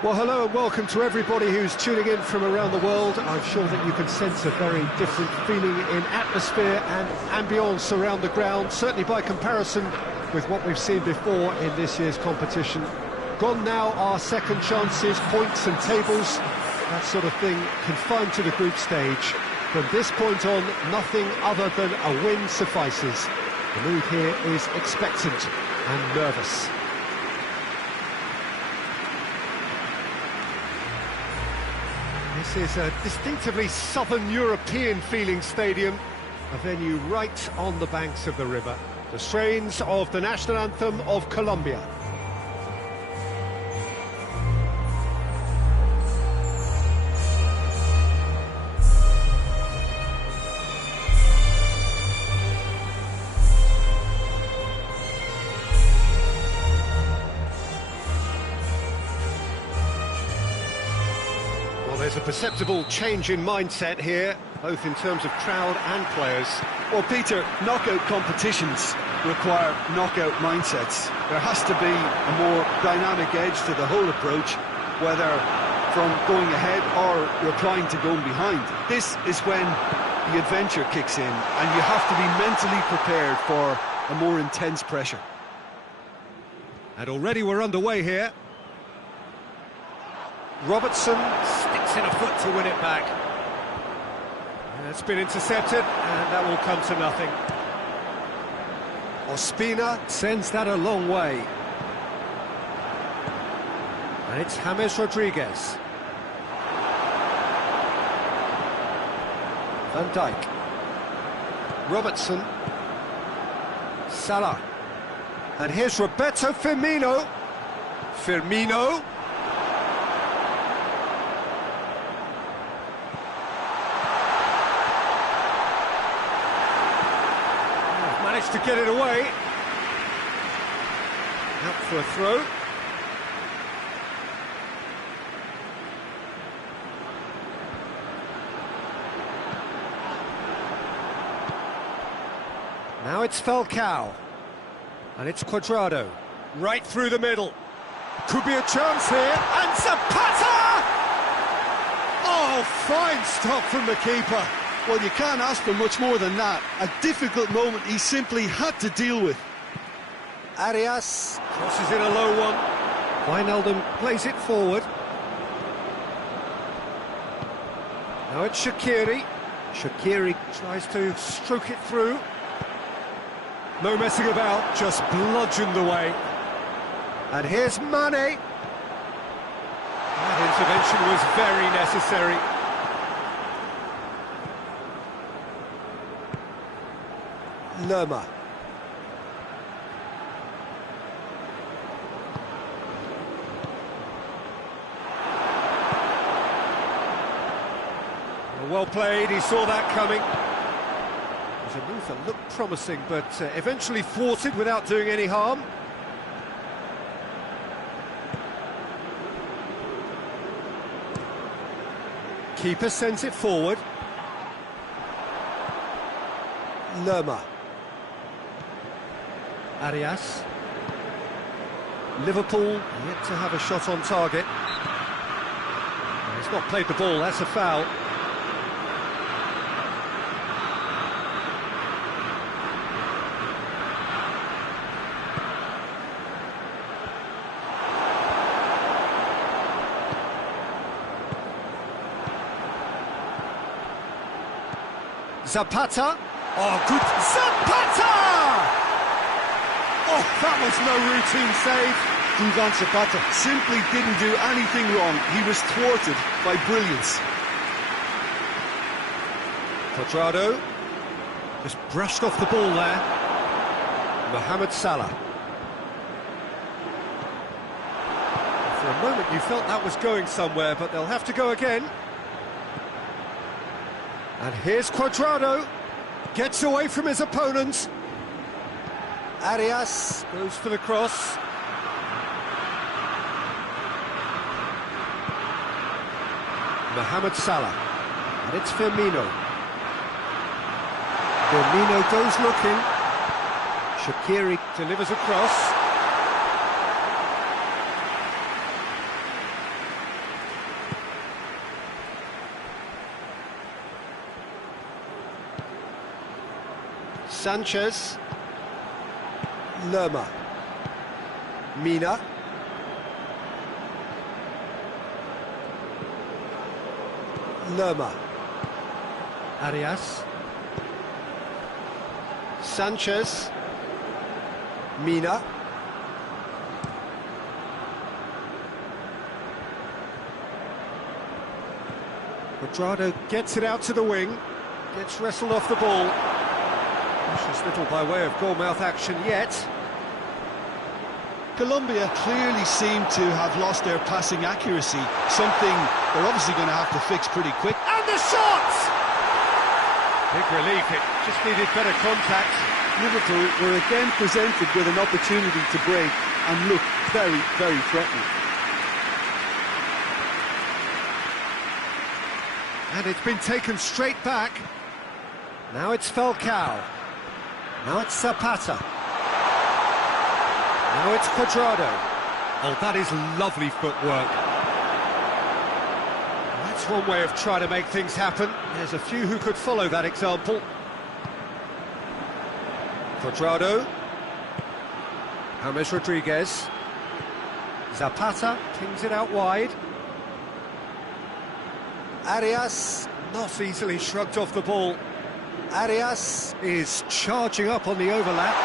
Well, hello and welcome to everybody who's tuning in from around the world. I'm sure that you can sense a very different feeling in atmosphere and ambience around the ground, certainly by comparison with what we've seen before in this year's competition. Gone now are second chances, points and tables, that sort of thing confined to the group stage. From this point on, nothing other than a win suffices. The mood here is expectant and nervous. This is a distinctively southern European feeling stadium, a venue right on the banks of the river. The strains of the national anthem of Colombia. There's a perceptible change in mindset here, both in terms of crowd and players. Well, Peter, knockout competitions require knockout mindsets. There has to be a more dynamic edge to the whole approach, whether from going ahead or replying to going behind. This is when the adventure kicks in, and you have to be mentally prepared for a more intense pressure. And already we're underway here. Robertson sticks in a foot to win it back. It's been intercepted, and that will come to nothing. Ospina sends that a long way. And it's James Rodriguez. Van Dijk. Robertson. Salah. And here's Roberto Firmino. Firmino. Managed to get it away. Out for a throw. Now it's Falcao. And it's Cuadrado. Right through the middle. Could be a chance here. And Zapata! Oh, fine stop from the keeper. Well, you can't ask for much more than that. A difficult moment he simply had to deal with. Arias crosses in a low one. Wijnaldum plays it forward. Now it's Shaqiri. Shaqiri tries to stroke it through. No messing about, just bludgeoned away. And here's Mane. That intervention was very necessary. Lerma. Well played, he saw that coming. It was a move that looked promising, but eventually thwarted without doing any harm. Keeper sends it forward. Lerma. Arias. Liverpool yet to have a shot on target. He's not played the ball, that's a foul. Zapata. Oh, good. Zapata! Oh, that was no routine save. Duvan Zapata simply didn't do anything wrong. He was thwarted by brilliance. Cuadrado just brushed off the ball there. Mohamed Salah. For a moment you felt that was going somewhere, but they'll have to go again. And here's Cuadrado. Gets away from his opponents. Arias goes for the cross. Mohamed Salah. And it's Firmino. Firmino goes looking. Shaqiri delivers a cross. Sanchez. Lerma. Mina. Lerma. Arias. Sanchez. Mina. Cuadrado gets it out to the wing, gets wrestled off the ball. Precious little by way of goal-mouth action yet. Colombia clearly seem to have lost their passing accuracy, something they're obviously going to have to fix pretty quick. And the shot! Big relief, it just needed better contact. Liverpool were again presented with an opportunity to break and look very, very threatening. And it's been taken straight back. Now it's Falcao. Now it's Zapata. Now it's Cuadrado. Oh, that is lovely footwork. That's one way of trying to make things happen. There's a few who could follow that example. Cuadrado. James Rodriguez. Zapata pings it out wide. Arias, not easily shrugged off the ball. Arias is charging up on the overlap.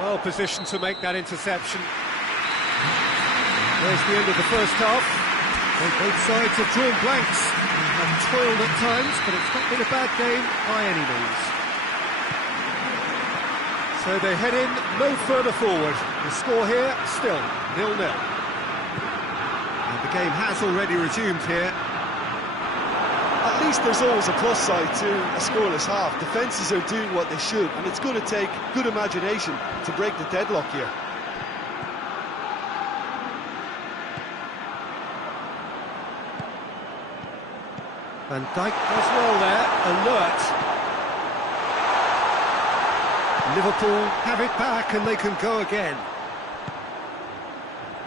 Well positioned to make that interception. There's the end of the first half. And both sides have drawn blanks. They have toiled at times, but it's not been a bad game by any means. So they head in no further forward. The score here, still 0-0. The game has already resumed here. At least there's always a plus side to a scoreless half. Defences are doing what they should, and it's going to take good imagination to break the deadlock here. Van Dijk does well there, alert. Liverpool have it back and they can go again.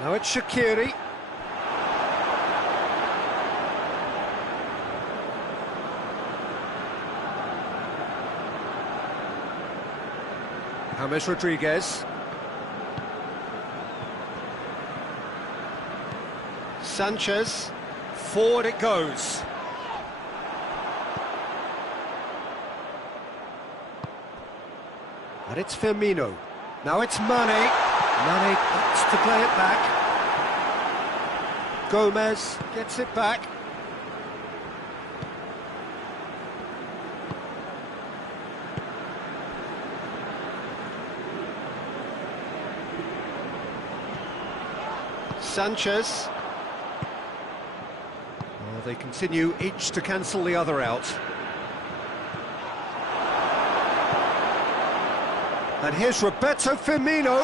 Now it's Shaqiri. James Rodriguez. Sanchez. Forward it goes. And it's Firmino. Now it's Mane. Mane gets to play it back. Gomez gets it back. Sanchez. Oh, they continue each to cancel the other out. And here's Roberto Firmino.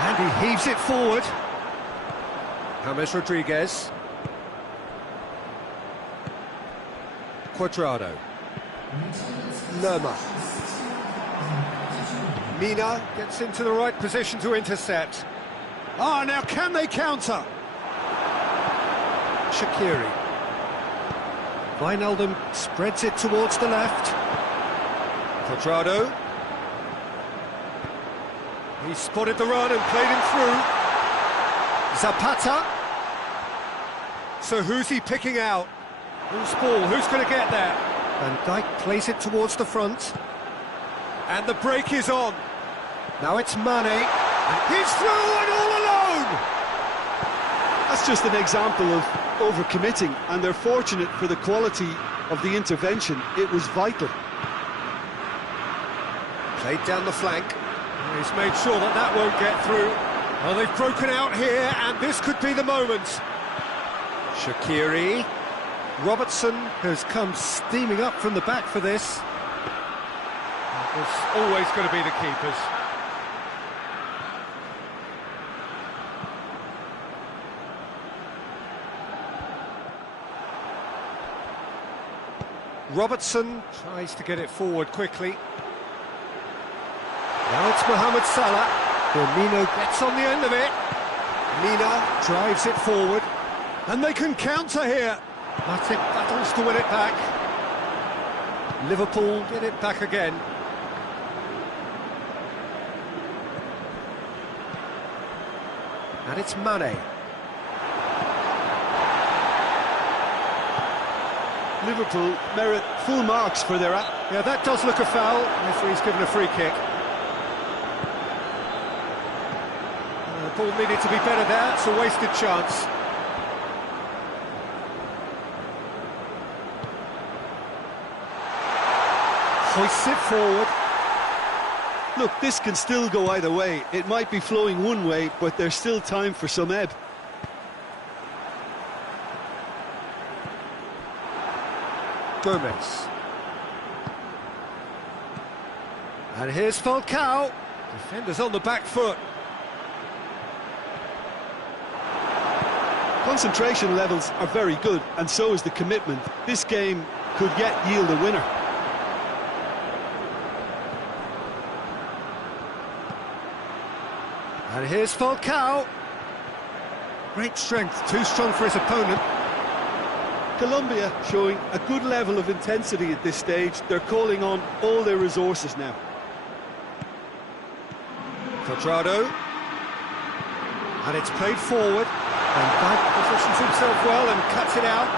And he heaves it forward. James Rodriguez. Cuadrado. Lerma. Mina gets into the right position to intercept. Ah, now can they counter? Shaqiri. Wijnaldum spreads it towards the left. Cuadrado. He spotted the run and played him through. Zapata. So who's he picking out? Who's ball? Who's going to get there? Van Dijk plays it towards the front. And the break is on. Now it's Mane. He's through and all alone! That's just an example of overcommitting, and they're fortunate for the quality of the intervention. It was vital. Played down the flank. He's made sure that that won't get through. Well, they've broken out here, and this could be the moment. Shaqiri. Robertson has come steaming up from the back for this. It was always going to be the keepers. Robertson tries to get it forward quickly. Now it's Mohamed Salah. Firmino gets on the end of it. Mina drives it forward. And they can counter here. Matip battles to win it back. Liverpool get it back again. And it's Mane. Liverpool merit full marks for their... Yeah, that does look a foul. Referee's given a free kick. The ball needed to be better there. It's a wasted chance. Hoists it forward. Look, this can still go either way. It might be flowing one way, but there's still time for some ebb. Gomez. And here's Falcao. Defenders on the back foot. Concentration levels are very good, and so is the commitment. This game could yet yield a winner. And here's Falcao. Great strength, too strong for his opponent. Colombia showing a good level of intensity at this stage. They're calling on all their resources now. Cuadrado. And it's played forward. And Bank positions himself well and cuts it out.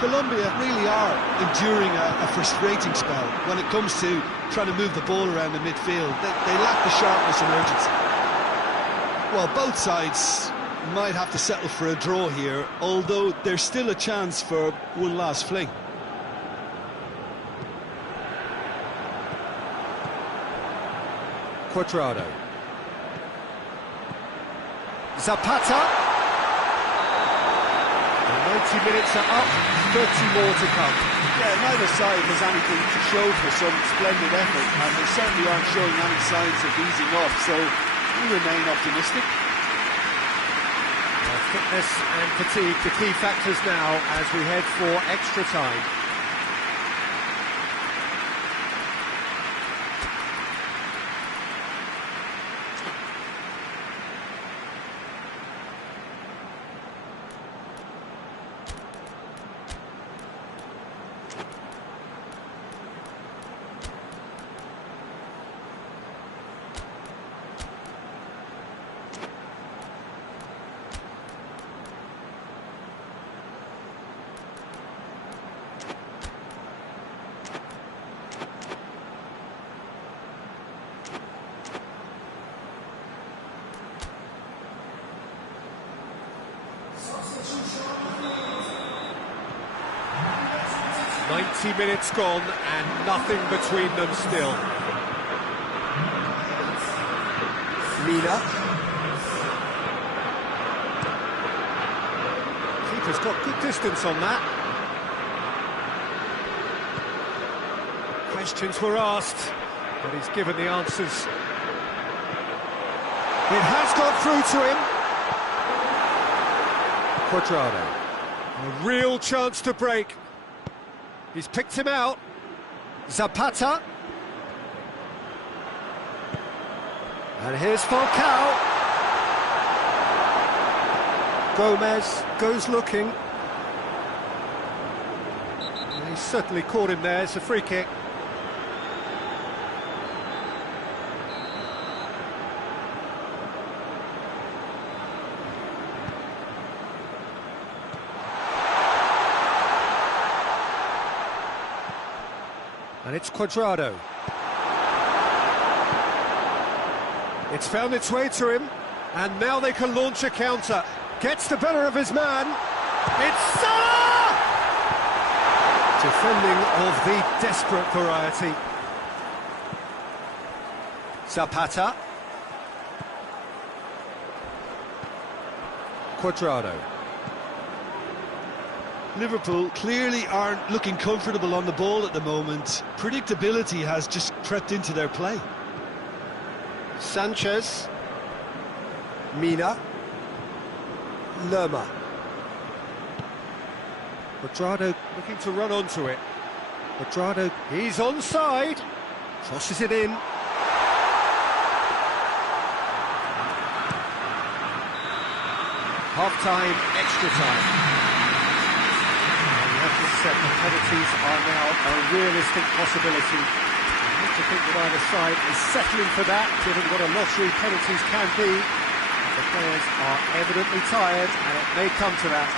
Colombia really are enduring a frustrating spell when it comes to trying to move the ball around the midfield. They lack the sharpness and urgency. Well, both sides might have to settle for a draw here, although there's still a chance for one last fling. Cuadrado. Zapata. The 90 minutes are up, 30 more to come. Yeah, neither side has anything to show for some splendid effort, and they certainly aren't showing any signs of easing off, so we remain optimistic. Fitness and fatigue, the key factors now as we head for extra time. Minutes gone and nothing between them still. Mina. Keeper's got good distance on that. Questions were asked, but he's given the answers. It has got through to him. Cuadrado. A real chance to break. He's picked him out. Zapata. And here's Falcao. Gomez goes looking. And he's certainly caught him there. It's a free kick. And it's Cuadrado. It's found its way to him, and now they can launch a counter. Gets the better of his man. It's Salah! Defending of the desperate variety. Zapata. Cuadrado. Liverpool clearly aren't looking comfortable on the ball at the moment. Predictability has just crept into their play. Sanchez. Mina. Lerma. Cuadrado looking to run onto it. Cuadrado, he's onside. Crosses it in. Half-time, extra time. concept of penalties are now a realistic possibility. You have to think that either side is settling for that, given what a lottery penalties can be. The players are evidently tired, and it may come to that.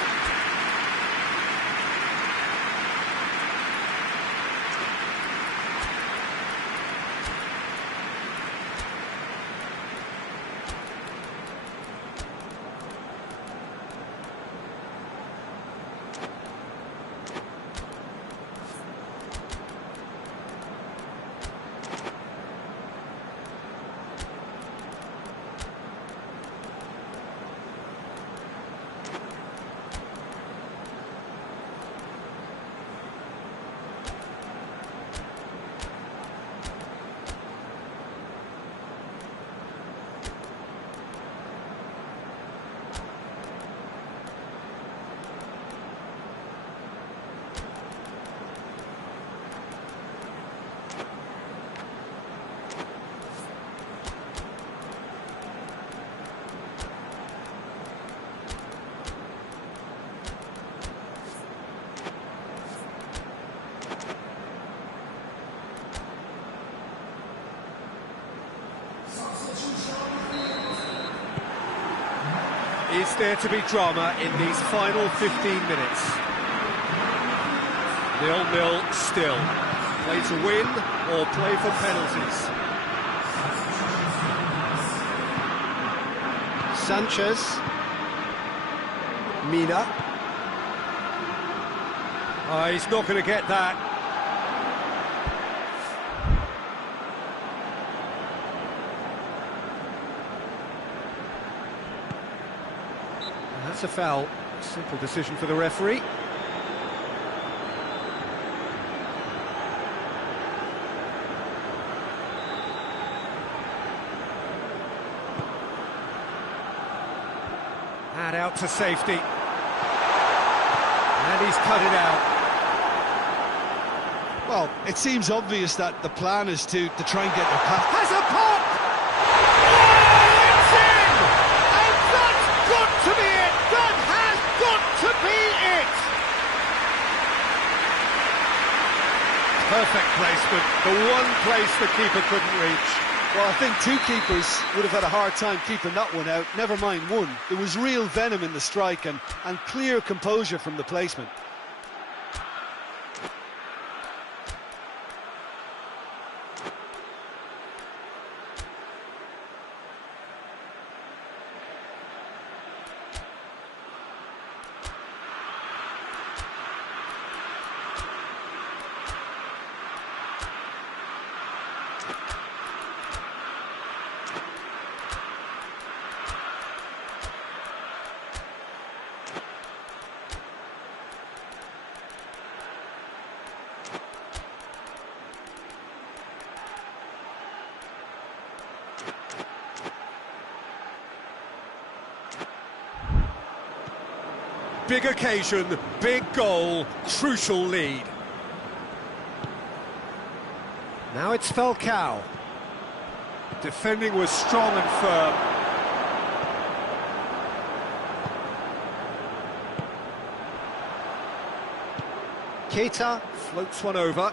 Is there to be drama in these final 15 minutes? 0-0 still. Play to win or play for penalties. Sanchez. Mina. He's not going to get that. That's a foul. Simple decision for the referee. And out to safety. And he's cut it out. Well, it seems obvious that the plan is to try and get the pass. Has a pop! It's in! And that's got to be it! That has got to be it! Perfect placement, the one place the keeper couldn't reach. Well, I think two keepers would have had a hard time keeping that one out, never mind one. There was real venom in the strike and clear composure from the placement. Big occasion, big goal, crucial lead. Now it's Falcao. Defending was strong and firm. Keita floats one over.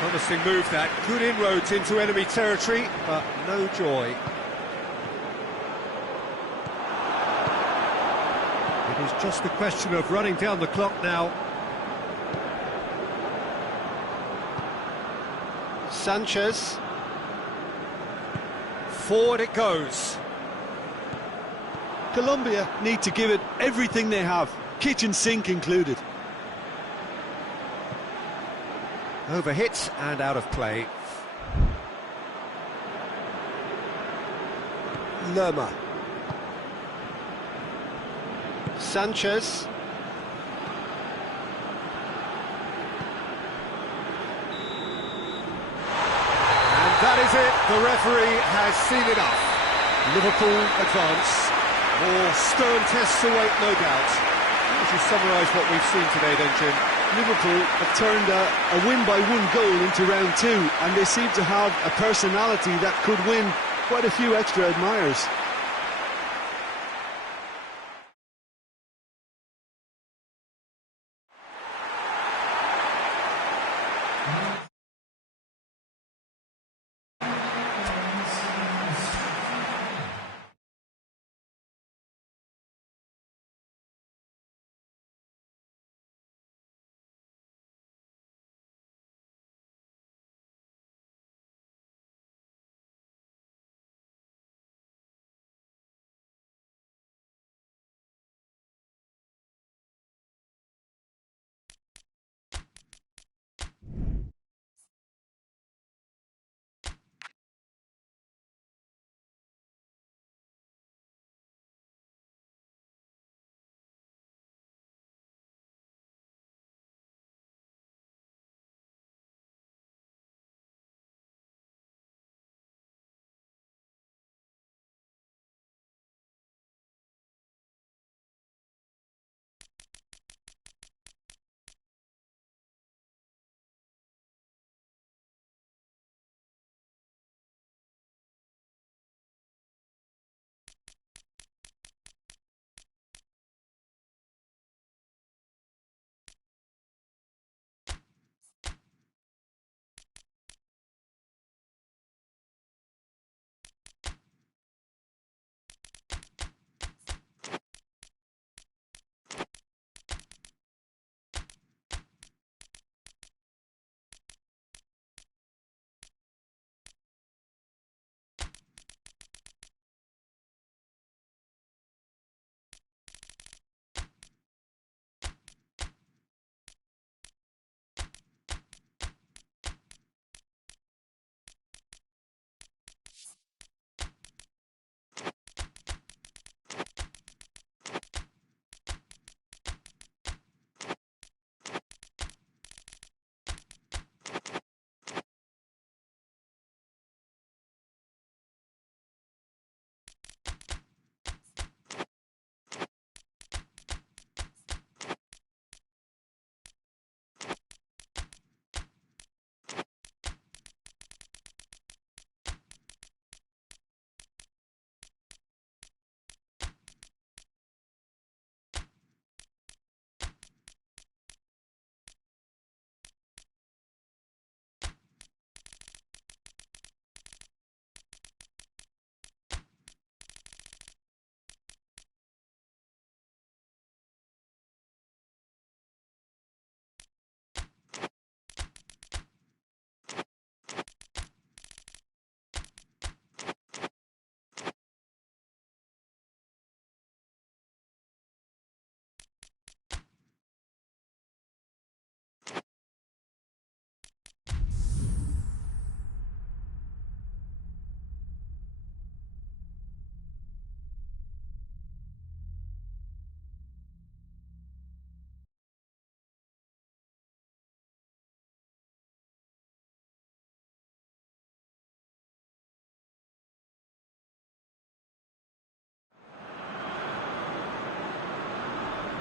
Promising move that, good inroads into enemy territory, but no joy. It is just a question of running down the clock now. Sanchez. Forward it goes. Colombia need to give it everything they have, kitchen sink included. Overhit and out of play. Lerma. Sanchez. And that is it. The referee has seen enough. Liverpool advance. More stern tests await, no doubt. How would you summarise what we've seen today then, Jim? Liverpool have turned a win-by-one goal into round two, and they seem to have a personality that could win quite a few extra admirers.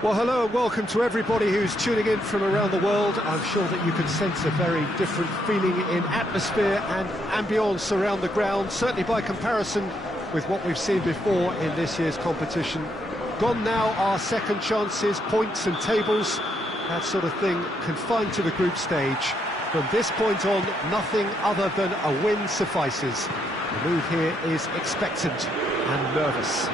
Well, hello and welcome to everybody who's tuning in from around the world. I'm sure that you can sense a very different feeling in atmosphere and ambience around the ground, certainly by comparison with what we've seen before in this year's competition. Gone now are second chances, points and tables, that sort of thing confined to the group stage. From this point on, nothing other than a win suffices. The move here is expectant and nervous.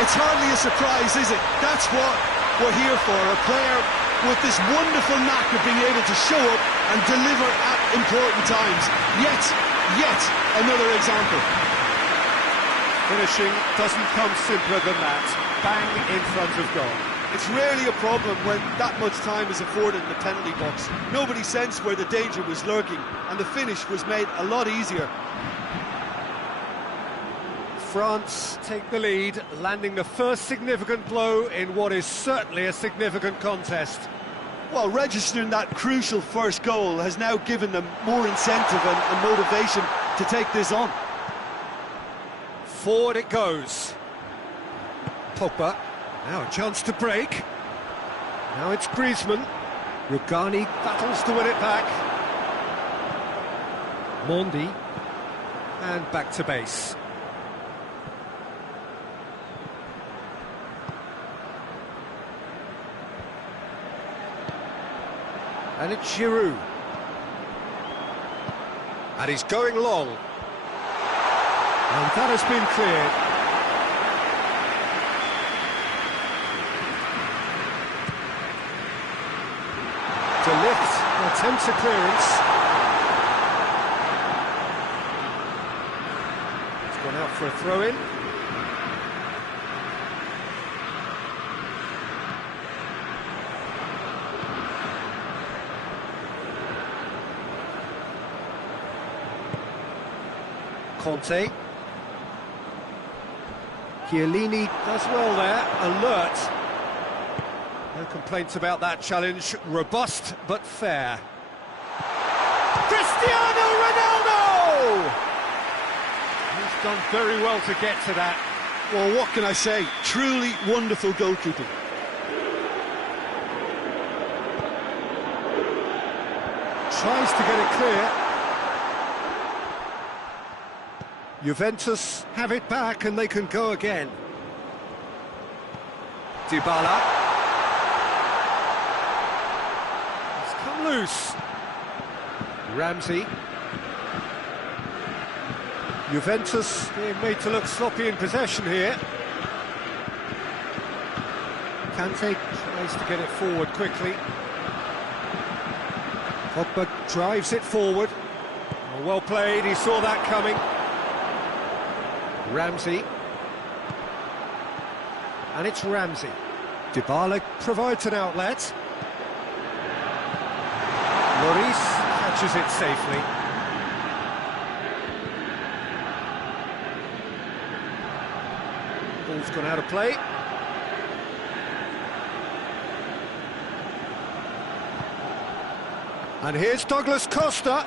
It's hardly a surprise, is it? That's what we're here for, a player with this wonderful knack of being able to show up and deliver at important times. Yet another example. Finishing doesn't come simpler than that. Bang in front of goal. It's rarely a problem when that much time is afforded in the penalty box. Nobody sensed where the danger was lurking, and the finish was made a lot easier. France take the lead, landing the first significant blow in what is certainly a significant contest. Well, registering that crucial first goal has now given them more incentive and motivation to take this on. Forward it goes. Pogba, now a chance to break. Now it's Griezmann. Rugani battles to win it back. Mondi, and back to base. And it's Giroud. And he's going long. And that has been cleared. De Ligt attempts a clearance. It's gone out for a throw-in. Conte. Chiellini does well there, alert. No complaints about that challenge, robust but fair. Cristiano Ronaldo! He's done very well to get to that. Well, what can I say? Truly wonderful goalkeeping. Tries to get it clear. Juventus have it back and they can go again. Dybala. It's come loose. Ramsey. Juventus being made to look sloppy in possession here. Kante tries to get it forward quickly. Pogba drives it forward. Well played, he saw that coming. Ramsey. And it's Ramsey. Dybala provides an outlet. Lloris catches it safely. Ball's gone out of play. And here's Douglas Costa.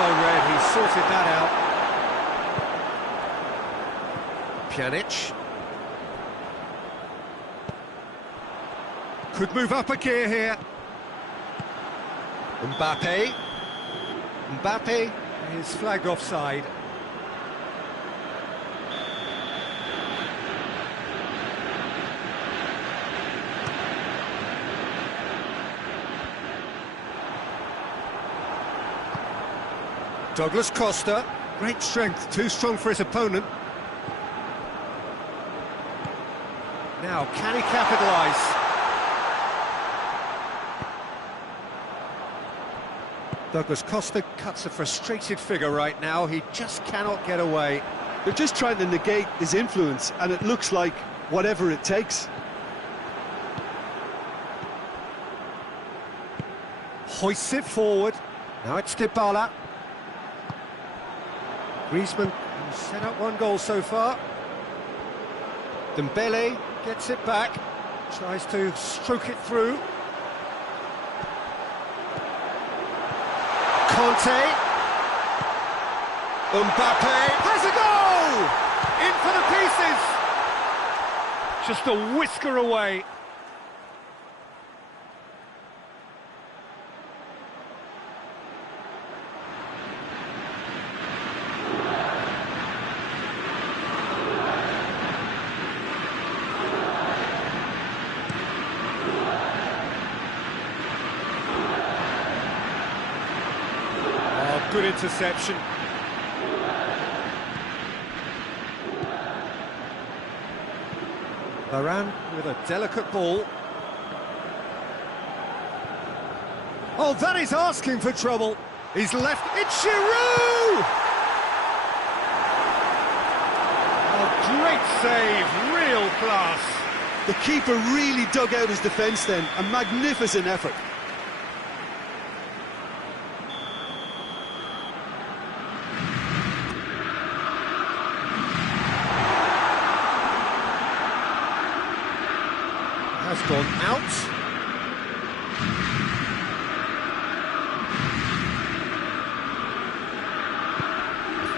Oh, Red, he sorted that out. Pjanic. Could move up a gear here. Mbappe. Mbappe is flagged offside. Douglas Costa, great strength, too strong for his opponent. Now, can he capitalise? Douglas Costa cuts a frustrated figure right now, he just cannot get away. They're just trying to negate his influence, and it looks like whatever it takes. Hoists it forward, now it's Dybala. Griezmann set up one goal so far. Dembele gets it back, tries to stroke it through. Conte. Mbappe has a goal! In for the pieces! Just a whisker away. Good interception. Varane with a delicate ball. Oh, that is asking for trouble. He's left. It's Giroud! Oh, great save, real class. The keeper really dug out his defence then. A magnificent effort. Has gone out.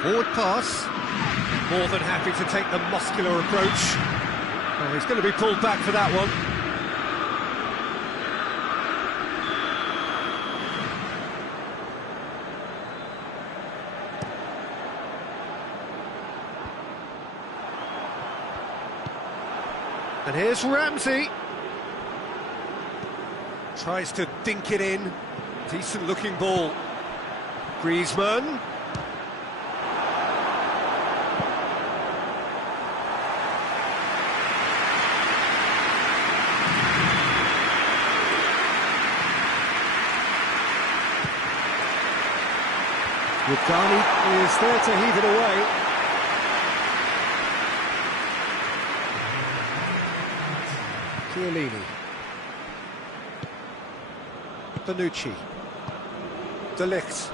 Forward pass. More than happy to take the muscular approach. Oh, he's going to be pulled back for that one. And here's Ramsey. Tries to dink it in. Decent looking ball. Griezmann. Rugani is there to heave it away. Chiellini. Bonucci. De Ligt.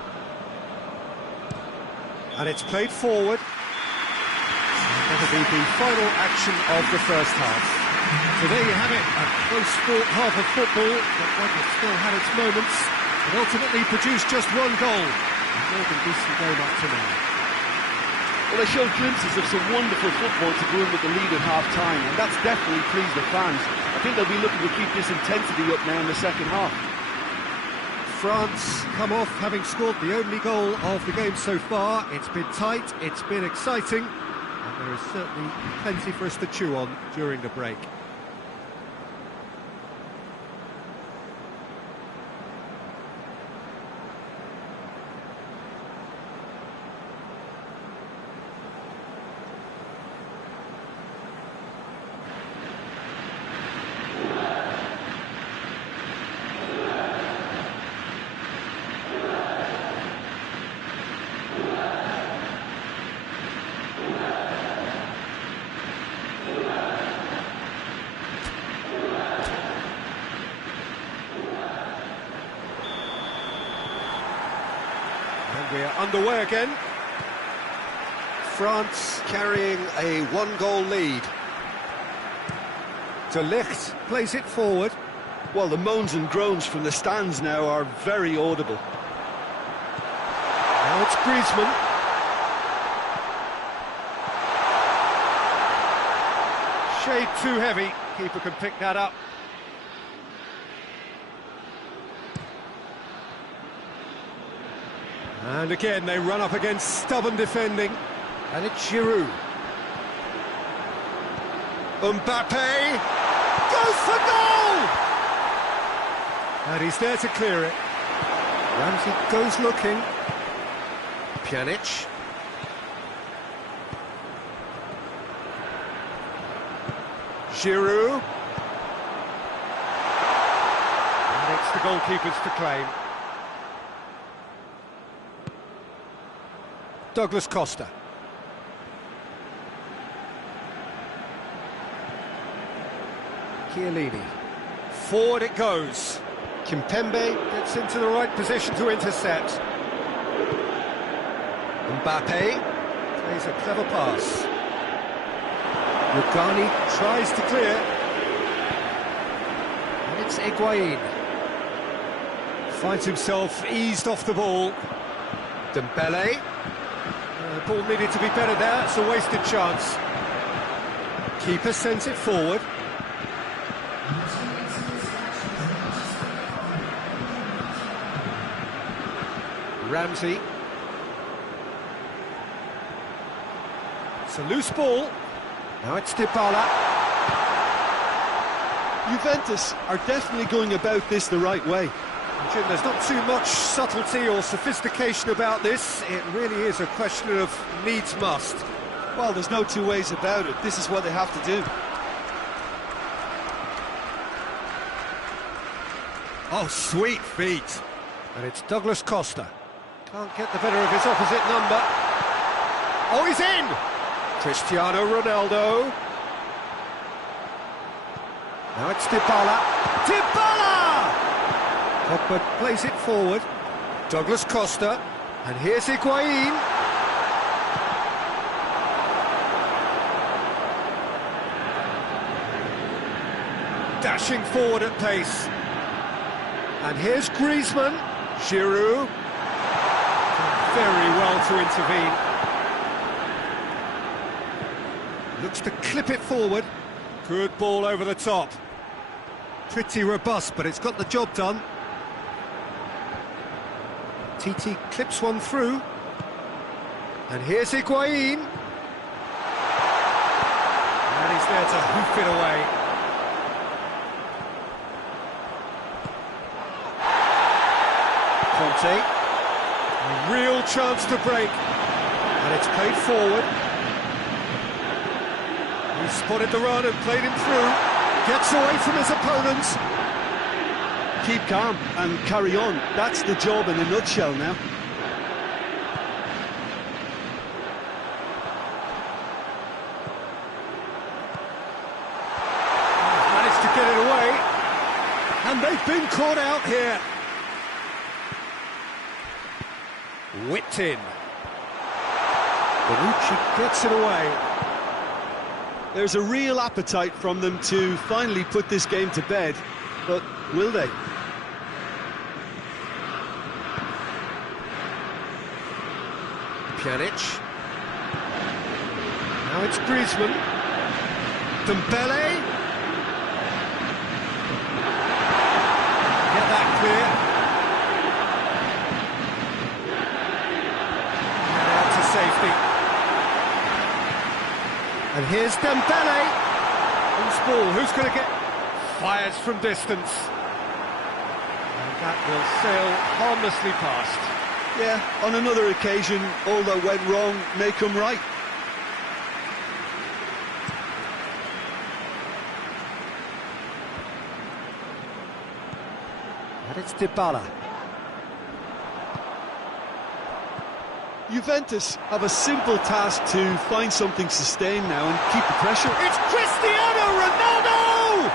And it's played forward. That'll be the final action of the first half. So there you have it, a close sport half of football, but one that still had its moments, and ultimately produced just one goal. A more than decent game up to now. Well, they showed glimpses of some wonderful football to go in with the lead at half-time, and that's definitely pleased the fans. I think they'll be looking to keep this intensity up now in the second half. France come off having scored the only goal of the game so far. It's been tight, it's been exciting, and there is certainly plenty for us to chew on during the break. And we are underway again. France carrying a one-goal lead. De Ligt plays it forward. Well, the moans and groans from the stands now are very audible. Now it's Griezmann. Shade too heavy. Keeper can pick that up. And again, they run up against stubborn defending. And it's Giroud. Mbappe goes for goal! And he's there to clear it. Ramsey goes looking. Pjanic. Giroud. And it's the goalkeepers to claim. Douglas Costa. Chiellini. Forward it goes. Kimpembe gets into the right position to intercept. Mbappe plays a clever pass. Rugani tries to clear. And it's Higuain. Finds himself eased off the ball. Dembele. The ball needed to be better there, it's a wasted chance. Keeper sends it forward. Ramsey. It's a loose ball. Now it's Dybala. Juventus are definitely going about this the right way. Jim, there's not too much subtlety or sophistication about this. It really is a question of needs must. Well, there's no two ways about it. This is what they have to do. Oh, sweet feet. And it's Douglas Costa. Can't get the better of his opposite number. Oh, he's in! Cristiano Ronaldo. Now it's Dybala. Dybala! Pogba plays it forward. Douglas Costa. And here's Higuain. Dashing forward at pace. And here's Griezmann. Giroud. Very well to intervene. Looks to clip it forward. Good ball over the top. Pretty robust, but it's got the job done. TT clips one through. And here's Higuain. And he's there to hoof it away. Conte. A real chance to break. And it's played forward. He spotted the run and played him through. Gets away from his opponents. Keep calm and carry on. That's the job in a nutshell now. Managed to get it away. And they've been caught out here. Whipped in. Bonucci gets it away. There's a real appetite from them to finally put this game to bed, but will they? Pjanic. Now it's Griezmann. Dembele. Get that clear. And out to safety. And here's Dembele. Loose ball, who's going to get... Fires from distance. And that will sail harmlessly past. Yeah, on another occasion, all that went wrong may come right. And it's Dybala. Juventus have a simple task to find something sustained now and keep the pressure. It's Cristiano Ronaldo!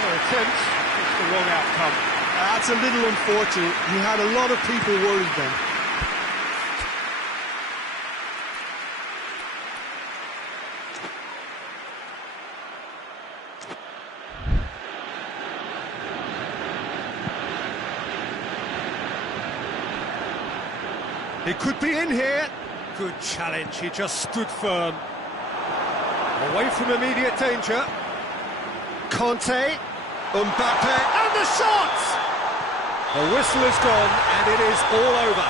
No attempts, it's the wrong outcome. That's a little unfortunate. He had a lot of people worried then. He could be in here. Good challenge, he just stood firm. Away from immediate danger. Conte, Mbappe, and the shot! The whistle is gone, and it is all over.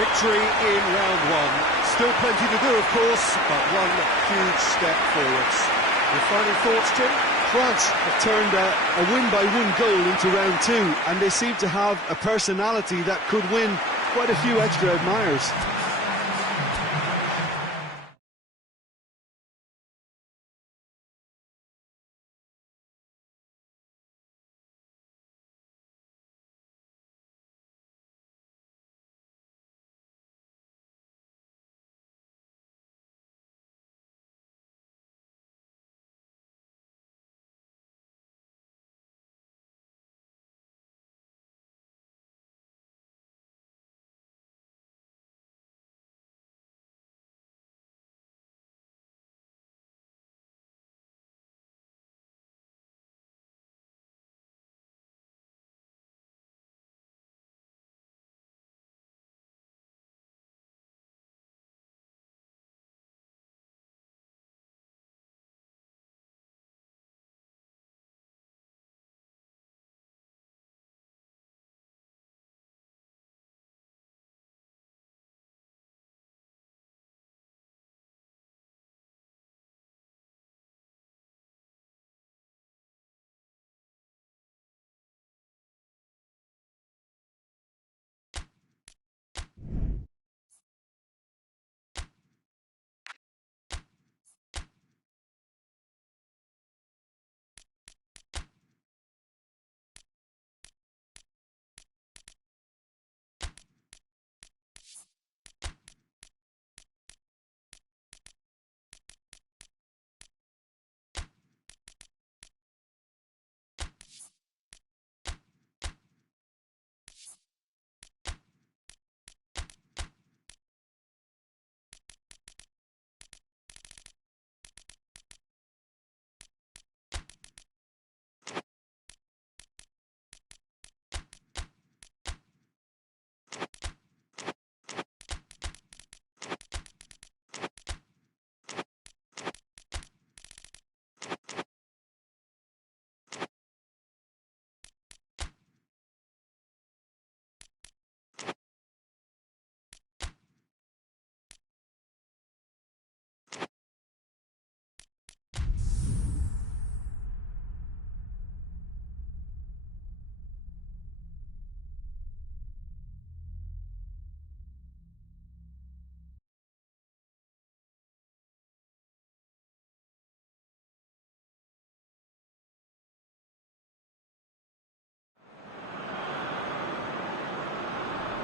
Victory in round one. Still plenty to do, of course, but one huge step forwards. Your final thoughts, Jim? France have turned a win-by-one goal into round two, and they seem to have a personality that could win quite a few extra admirers.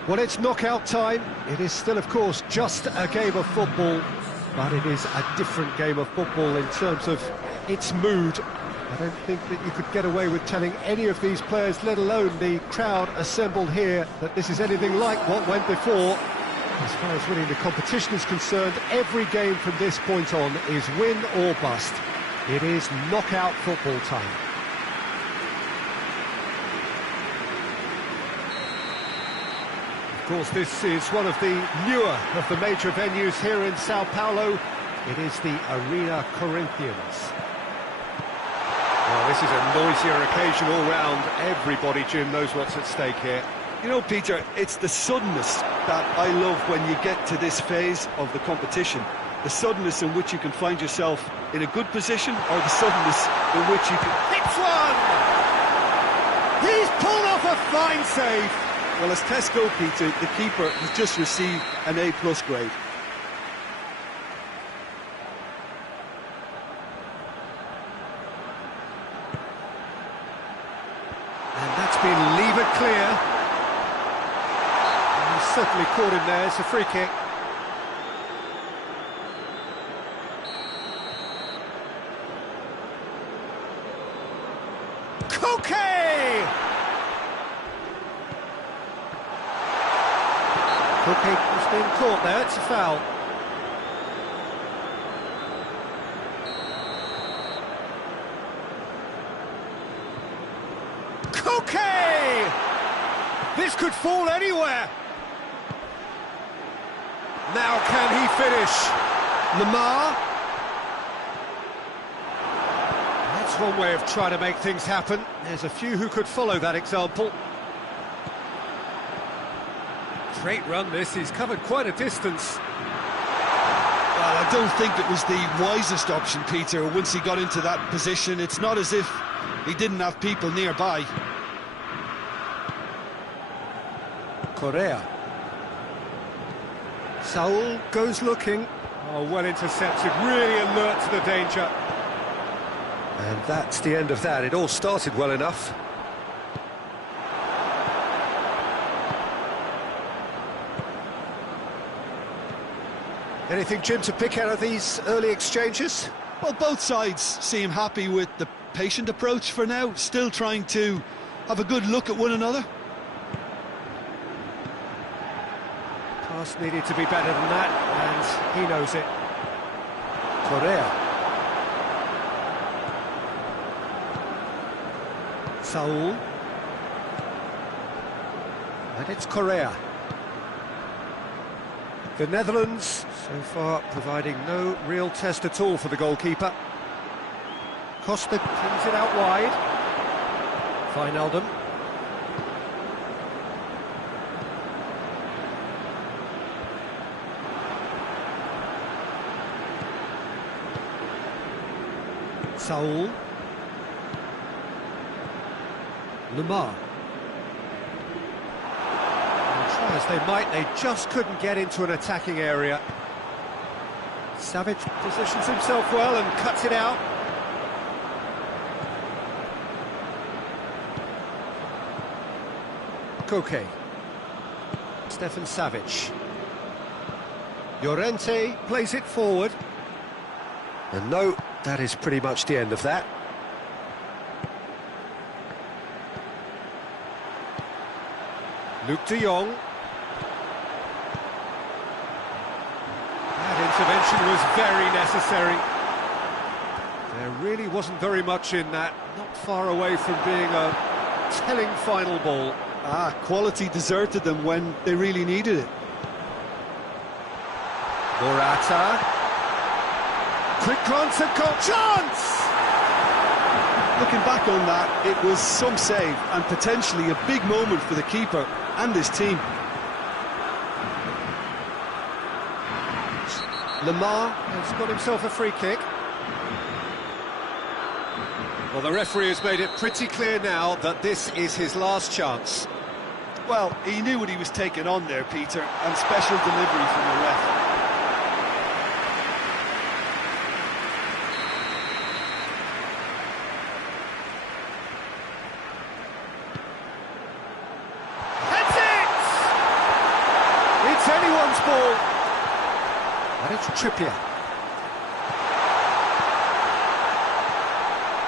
Well, it's knockout time. It is still, of course, just a game of football, but it is a different game of football in terms of its mood. I don't think that you could get away with telling any of these players, let alone the crowd assembled here, that this is anything like what went before. As far as winning the competition is concerned, every game from this point on is win or bust. It is knockout football time. Of course, this is one of the newer of the major venues here in Sao Paulo. It is the Arena Corinthians. Well, this is a noisier occasion all round. Everybody, Jim, knows what's at stake here. You know, Peter, it's the suddenness that I love when you get to this phase of the competition. The suddenness in which you can find yourself in a good position, or the suddenness in which you can... Hits one! He's pulled off a fine save! Well, as Tesco, Peter, the keeper has just received an A+ grade. And that's been levered clear. And he's certainly caught him there. It's a free kick. Koke has been caught there, it's a foul. Koke! This could fall anywhere. Now can he finish? Lemar? That's one way of trying to make things happen. There's a few who could follow that example. Great run this, he's covered quite a distance. Well, I don't think it was the wisest option, Peter, once he got into that position. It's not as if he didn't have people nearby. Correa. Saul goes looking. Oh, well intercepted, really alert to the danger. And that's the end of that. It all started well enough. Anything, Jim, to pick out of these early exchanges? Well, both sides seem happy with the patient approach for now, still trying to have a good look at one another. Pass needed to be better than that, and he knows it. Correa. Saul. And it's Correa. The Netherlands, so far, providing no real test at all for the goalkeeper. Costa brings it out wide. Wijnaldum. Saul. Lemar. Try as they might, they just couldn't get into an attacking area. Savic positions himself well and cuts it out. Koke. Stefan Savic. Llorente plays it forward. And no, that is pretty much the end of that. Luuk de Jong. That intervention was very necessary. There really wasn't very much in that, not far away from being a telling final ball. Quality deserted them when they really needed it. Morata. Quick glance at goal. Chance! Looking back on that, it was some save and potentially a big moment for the keeper and his team. Lemar has got himself a free kick. Well, the referee has made it pretty clear now that this is his last chance. Well, he knew what he was taking on there, Peter, and special delivery from the ref. ball. And it's Trippier.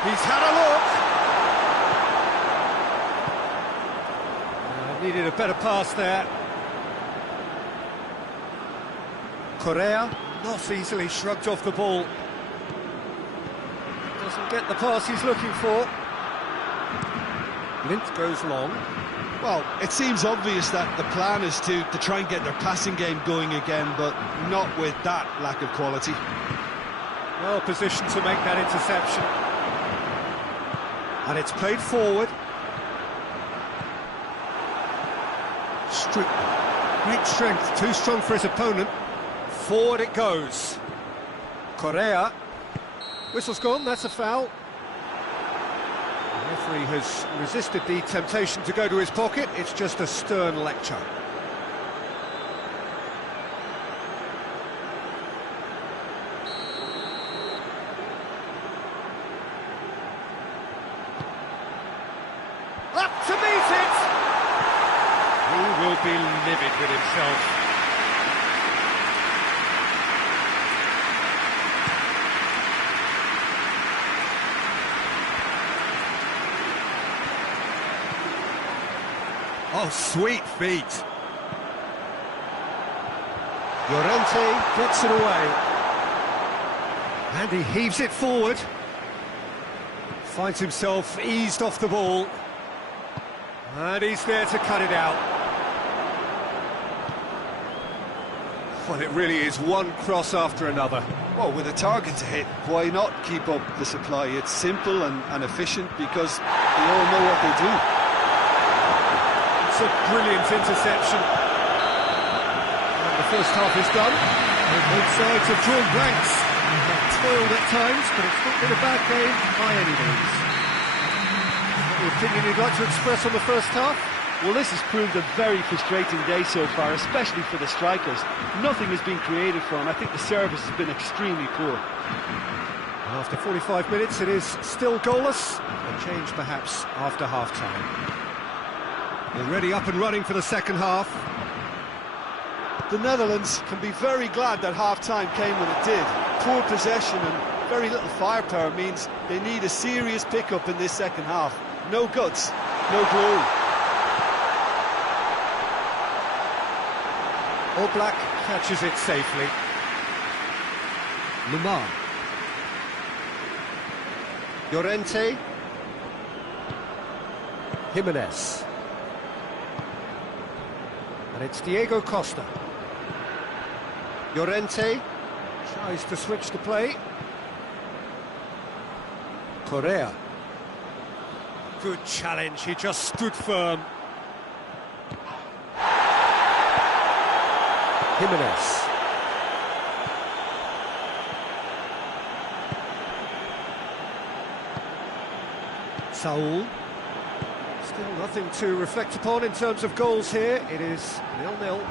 He's had a look. Needed a better pass there. Correa, not easily shrugged off the ball. Doesn't get the pass he's looking for. Lint goes long. Well, it seems obvious that the plan is to try and get their passing game going again, but not with that lack of quality. Well positioned to make that interception. And it's played forward. Great strength, too strong for his opponent. Forward it goes. Correa. Whistle's gone, that's a foul. The referee has resisted the temptation to go to his pocket. It's just a stern lecture. Up to meet it! He will be livid with himself. Oh, sweet feet. Llorente gets it away. And he heaves it forward. Finds himself eased off the ball. And he's there to cut it out. Well, it really is one cross after another. Well, with a target to hit, why not keep up the supply? It's simple and efficient because they all know what they do. It's a brilliant interception. And the first half is done. And both sides have drawn blanks. They've toiled at times, but it's not been a bad game by any means. Any opinion you'd like to express on the first half? Well, this has proved a very frustrating day so far, especially for the strikers. Nothing has been created for them. I think the service has been extremely poor. After 45 minutes, it is still goalless. A change, perhaps, after half-time. Already up and running for the second half. The Netherlands can be very glad that half-time came when it did. Poor possession and very little firepower means they need a serious pick-up in this second half. No guts, no glory. Oblak catches it safely. Lemar. Llorente. Jimenez. And it's Diego Costa. Llorente tries to switch the play. Correa. Good challenge, he just stood firm. Jimenez. Saul. Still nothing to reflect upon in terms of goals here. It is 0-0.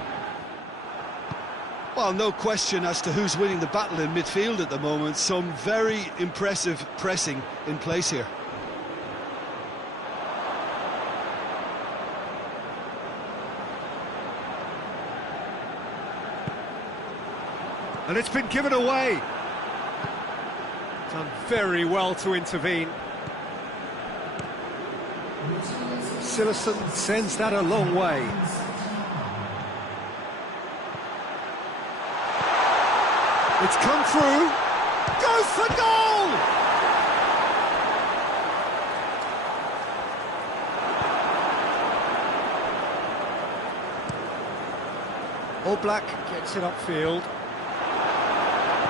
Well, no question as to who's winning the battle in midfield at the moment. Some very impressive pressing in place here. And it's been given away. Done very well to intervene. Silerson sends that a long way. It's come through. Goes for goal! Oblak gets it upfield.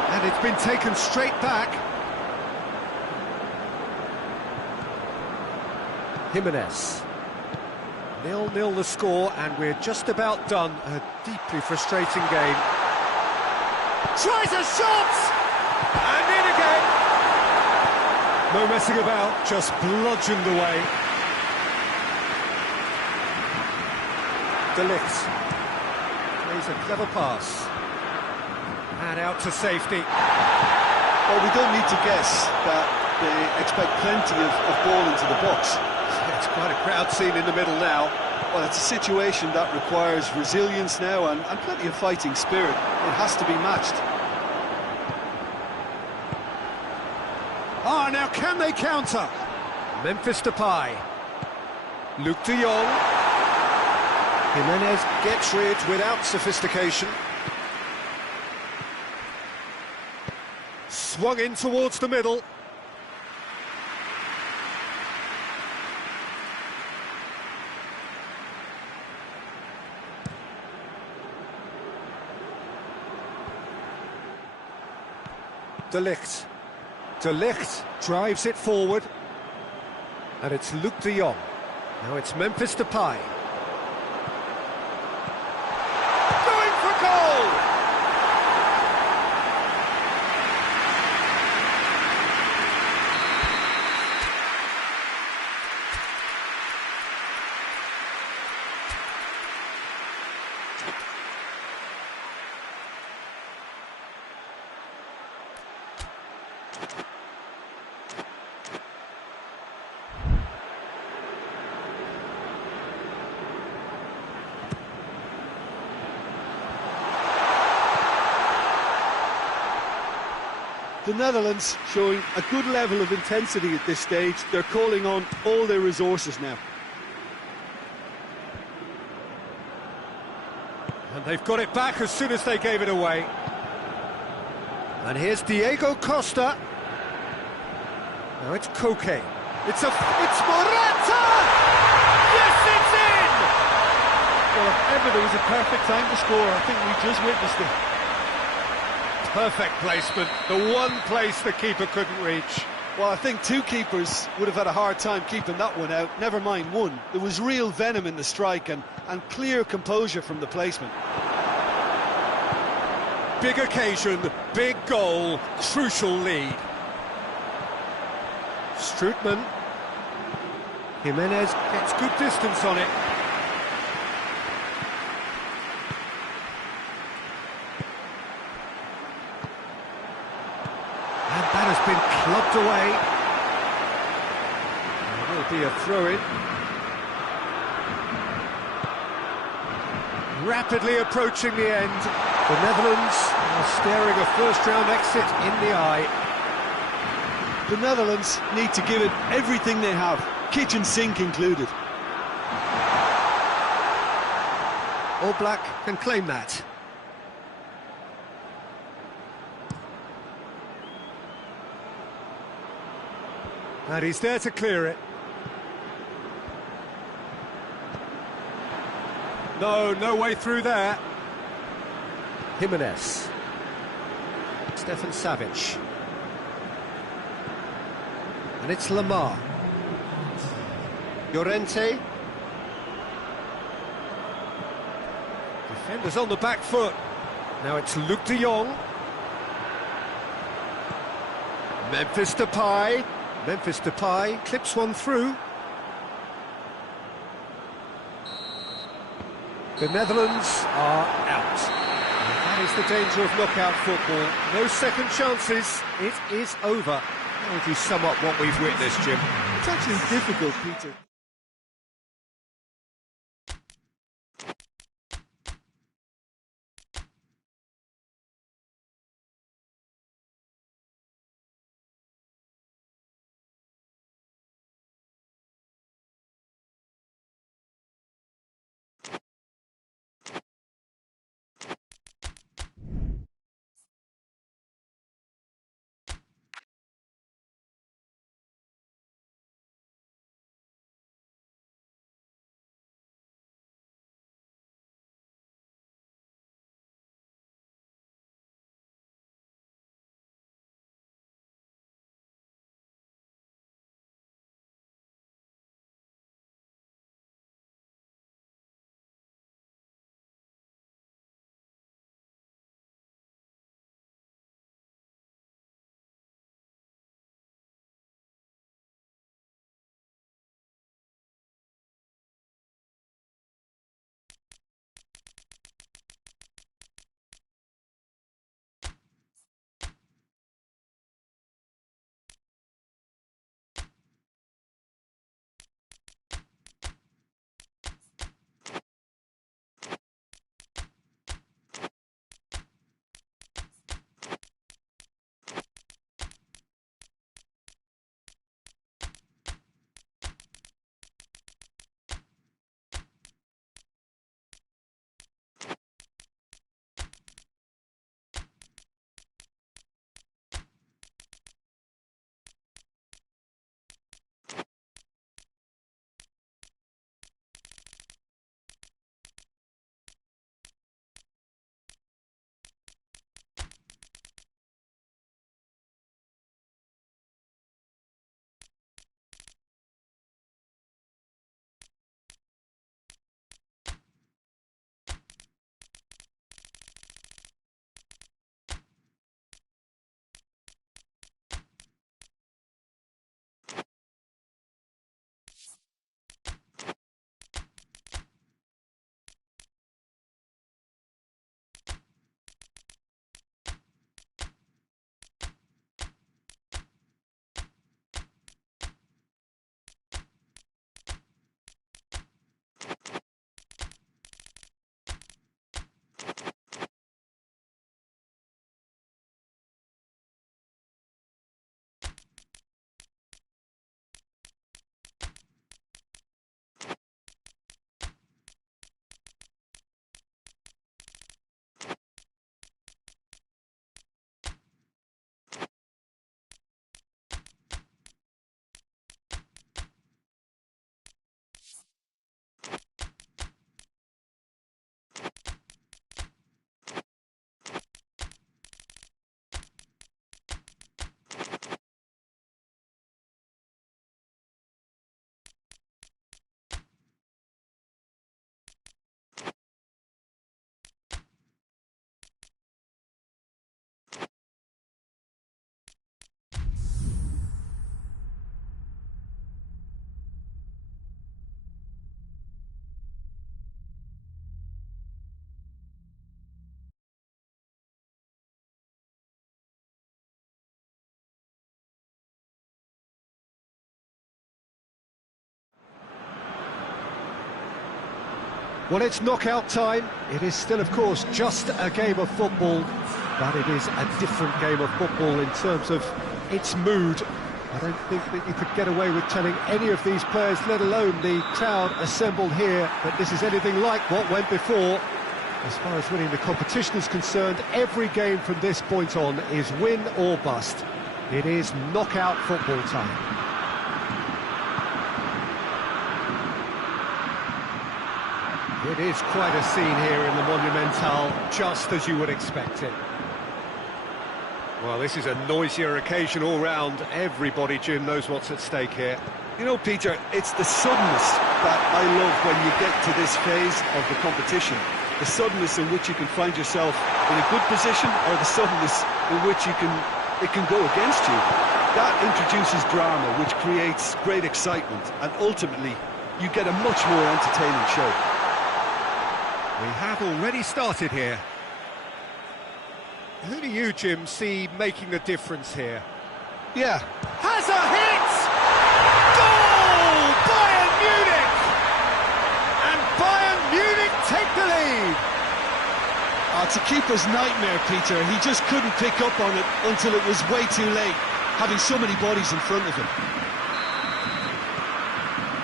And it's been taken straight back. Jimenez. 0-0 the score, and we're just about done. A deeply frustrating game. Tries a shot! And in again! No messing about, just bludgeoned away. De Ligt plays a clever pass. And out to safety. Well, we don't need to guess that they expect plenty of ball into the box. It's quite a crowd scene in the middle now. Well, it's a situation that requires resilience now and plenty of fighting spirit. It has to be matched. Ah, now can they counter? Memphis Depay. Luke de Jong. Jimenez gets rid without sophistication. Swung in towards the middle. De Ligt. De Ligt drives it forward. And it's Luke de Jong. Now it's Memphis Depay. Going for goal! The Netherlands showing a good level of intensity at this stage. They're calling on all their resources now. And they've got it back as soon as they gave it away. And here's Diego Costa. Now it's Koke. It's Morata! Yes, it's in! Well, if ever there was a perfect time to score, I think we just witnessed it. Perfect placement, the one place the keeper couldn't reach. Well, I think two keepers would have had a hard time keeping that one out, never mind one. There was real venom in the strike and clear composure from the placement. Big occasion, big goal, crucial lead. Strootman. Jimenez gets good distance on it. And that has been clubbed away. There will be a throw-in. Rapidly approaching the end. The Netherlands are staring a first-round exit in the eye. The Netherlands need to give it everything they have, kitchen sink included. All Black can claim that. And he's there to clear it. No way through there. Jimenez. Stefan Savic. And it's Lamar. Llorente. Defenders on the back foot. Now it's Luke de Jong. Memphis Depay. Memphis Depay clips one through. The Netherlands are out. And that is the danger of knockout football. No second chances. It is over. How would you sum up what we've witnessed, Jim? It's actually difficult, Peter. Well, it's knockout time. It is still, of course, just a game of football, but it is a different game of football in terms of its mood. I don't think that you could get away with telling any of these players, let alone the crowd assembled here, that this is anything like what went before. As far as winning the competition is concerned, every game from this point on is win or bust. It is knockout football time. It is quite a scene here in the Monumental, just as you would expect it. Well, this is a noisier occasion all round. Everybody, Jim, knows what's at stake here. You know, Peter, it's the suddenness that I love when you get to this phase of the competition. The suddenness in which you can find yourself in a good position, or the suddenness in which it can go against you. That introduces drama, which creates great excitement, and ultimately you get a much more entertaining show. We have already started here. Who do you, Jim, see making the difference here? Yeah. Has a hit! Goal! Bayern Munich! And Bayern Munich take the lead! It's a keeper's nightmare, Peter. He just couldn't pick up on it until it was way too late, having so many bodies in front of him.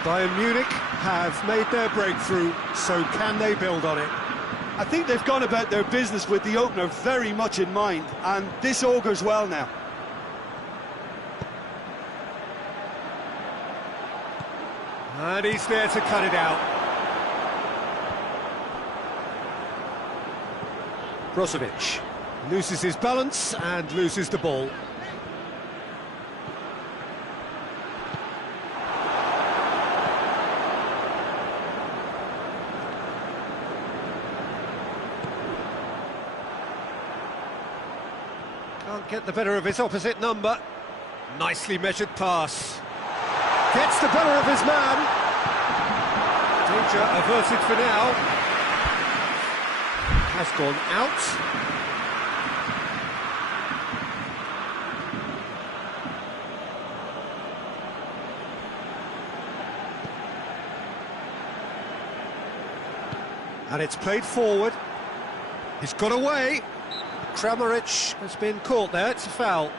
Bayern Munich have made their breakthrough, so can they build on it? I think they've gone about their business with the opener very much in mind, and this augurs well now. And he's there to cut it out. Brozovic loses his balance and loses the ball. Can't get the better of his opposite number. Nicely measured pass. Gets the better of his man. Danger averted for now. Has gone out. And it's played forward. He's got away. Kramaric has been caught there, it's a foul.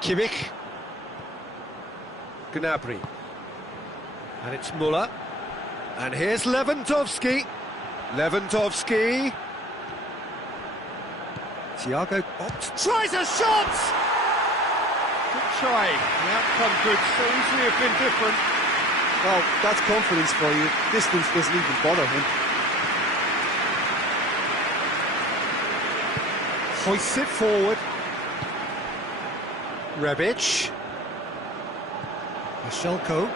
Kimmich. Gnabry. And it's Müller. And here's Lewandowski. Lewandowski. Thiago tries a shot! Good try. The outcome could so easily have been different. Well, that's confidence for you. Distance doesn't even bother him. Hoists it forward. Rebic. Michelko.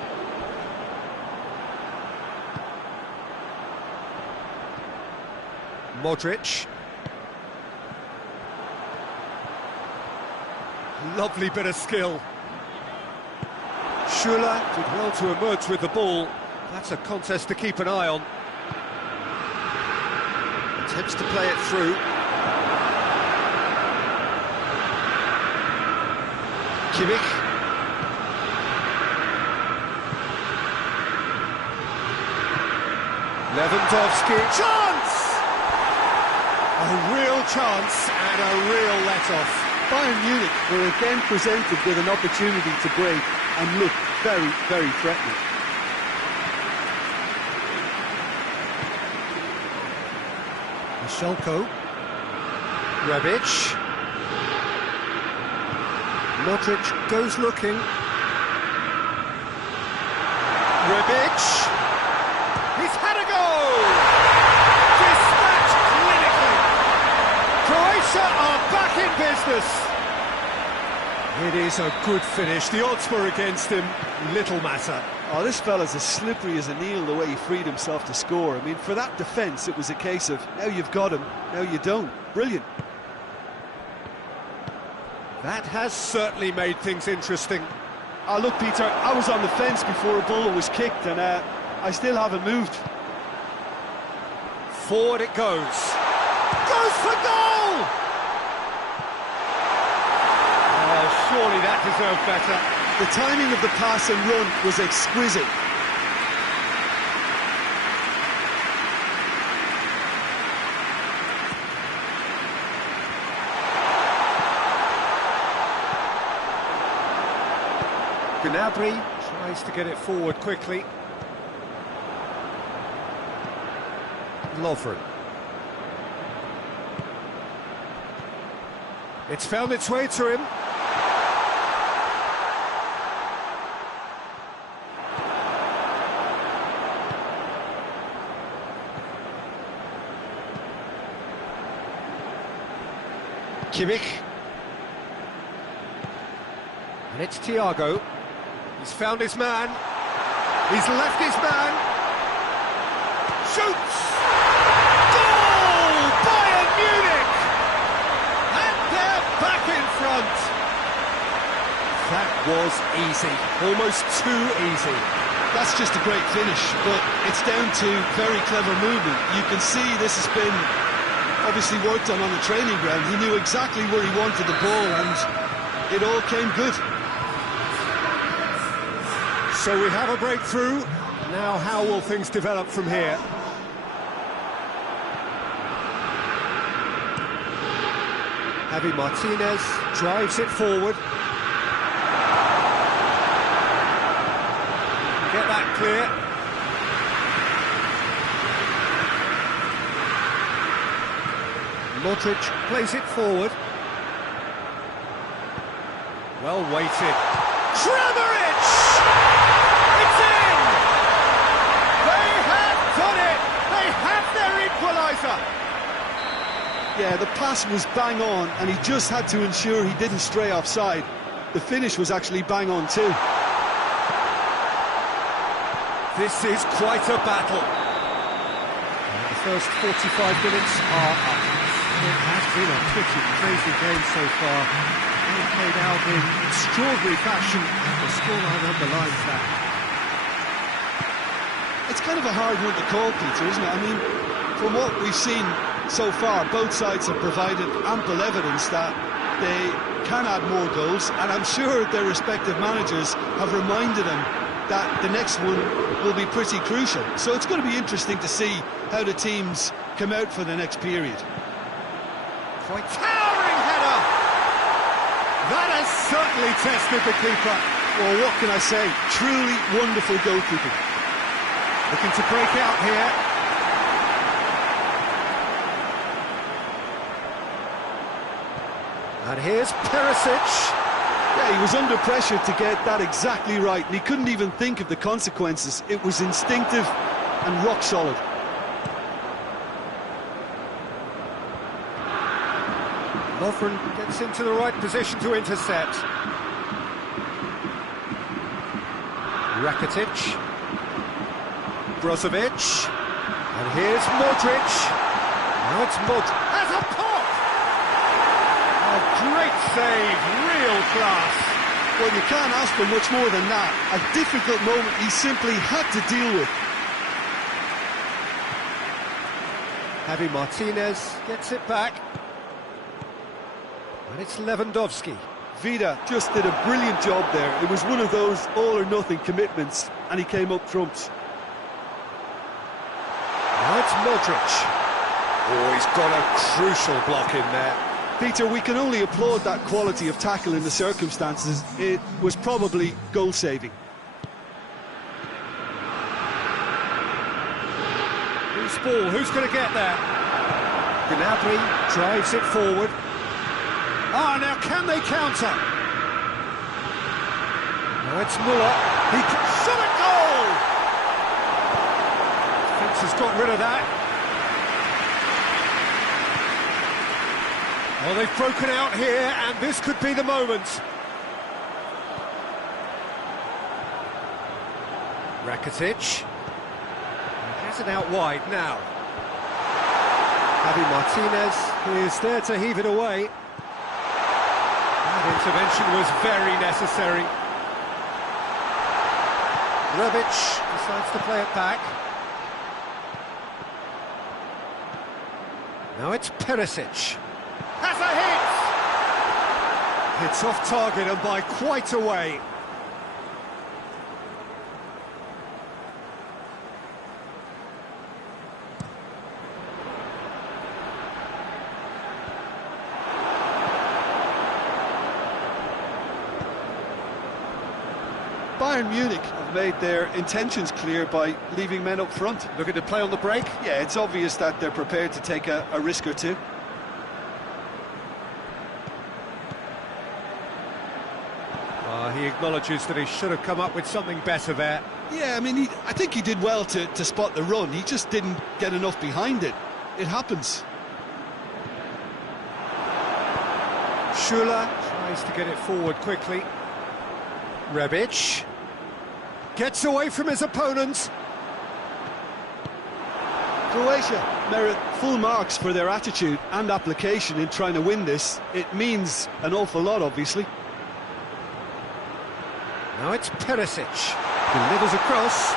Modric. Lovely bit of skill. Schürrle did well to emerge with the ball. That's a contest to keep an eye on. Attempts to play it through. Kimmich. Lewandowski. Chance! A real chance and a real let-off. Bayern Munich were again presented with an opportunity to break and look very, very threatening. Michelko. Rebic. Modric goes looking. Rebic. He's had a goal! Dispatched clinically. Croatia are back in business. It is a good finish. The odds were against him. Little matter. Oh, this fella's as slippery as an eel the way he freed himself to score. I mean, for that defence, it was a case of, now you've got him, now you don't. Brilliant. That has certainly made things interesting. Oh, look, Peter, I was on the fence before a ball was kicked, and I still haven't moved. Forward it goes. Goes for goal! Oh, surely that deserved better. The timing of the pass and run was exquisite. Gnabry tries to get it forward quickly. Lovren. It's found its way to him. Kimmich. And it's Thiago. He's found his man. He's left his man. Shoots! Goal! Bayern Munich! And they're back in front. That was easy. Almost too easy. That's just a great finish, but it's down to very clever movement. You can see this has been obviously worked on the training ground. He knew exactly where he wanted the ball, and it all came good. So we have a breakthrough. Now how will things develop from here? Javi Martinez drives it forward. Get that clear. Modric plays it forward. Well weighted. Kramaric! It's in! They have done it! They have their equaliser! Yeah, the pass was bang on, and he just had to ensure he didn't stray offside. The finish was actually bang on too. This is quite a battle. And the first 45 minutes are up. It has been a pretty crazy game so far. They've played out in extraordinary fashion, and the scoreline underlines that. It's kind of a hard one to call, Peter, isn't it? I mean, from what we've seen so far, both sides have provided ample evidence that they can add more goals, and I'm sure their respective managers have reminded them that the next one will be pretty crucial. So it's going to be interesting to see how the teams come out for the next period. Quite towering header! That has certainly tested the keeper. Well, what can I say? Truly wonderful goalkeeping. Looking to break out here. And here's Perisic. Yeah, he was under pressure to get that exactly right, and he couldn't even think of the consequences. It was instinctive and rock solid. Lovren gets into the right position to intercept. Rakitic. Brozovic. And here's Modric. Now it's Modric. Has a pop! A great save, real class. Well, you can't ask for much more than that. A difficult moment he simply had to deal with. Javi Martinez gets it back. And it's Lewandowski. Vida just did a brilliant job there. It was one of those all-or-nothing commitments, and he came up trumps. Now it's Modric. Oh, he's got a crucial block in there. Peter, we can only applaud that quality of tackle in the circumstances. It was probably goal-saving. Loose ball, who's going to get there? Gnabry drives it forward. Ah, now can they counter? Now it's Muller. He can shot a goal! Defence has got rid of that. Well, they've broken out here, and this could be the moment. Rakitic. He has it out wide now. Javi Martinez is there to heave it away. That intervention was very necessary. Rebic decides to play it back. Now it's Perisic. Has a hit! It's off target and by quite a way. Bayern Munich have made their intentions clear by leaving men up front. Looking to play on the break. Yeah, it's obvious that they're prepared to take a risk or two. He acknowledges that he should have come up with something better there. Yeah, I mean, I think he did well to spot the run. He just didn't get enough behind it. It happens. Schüller tries to get it forward quickly. Rebic gets away from his opponents. Croatia merit full marks for their attitude and application in trying to win this. It means an awful lot, obviously. Now it's Perisic. Delivers across.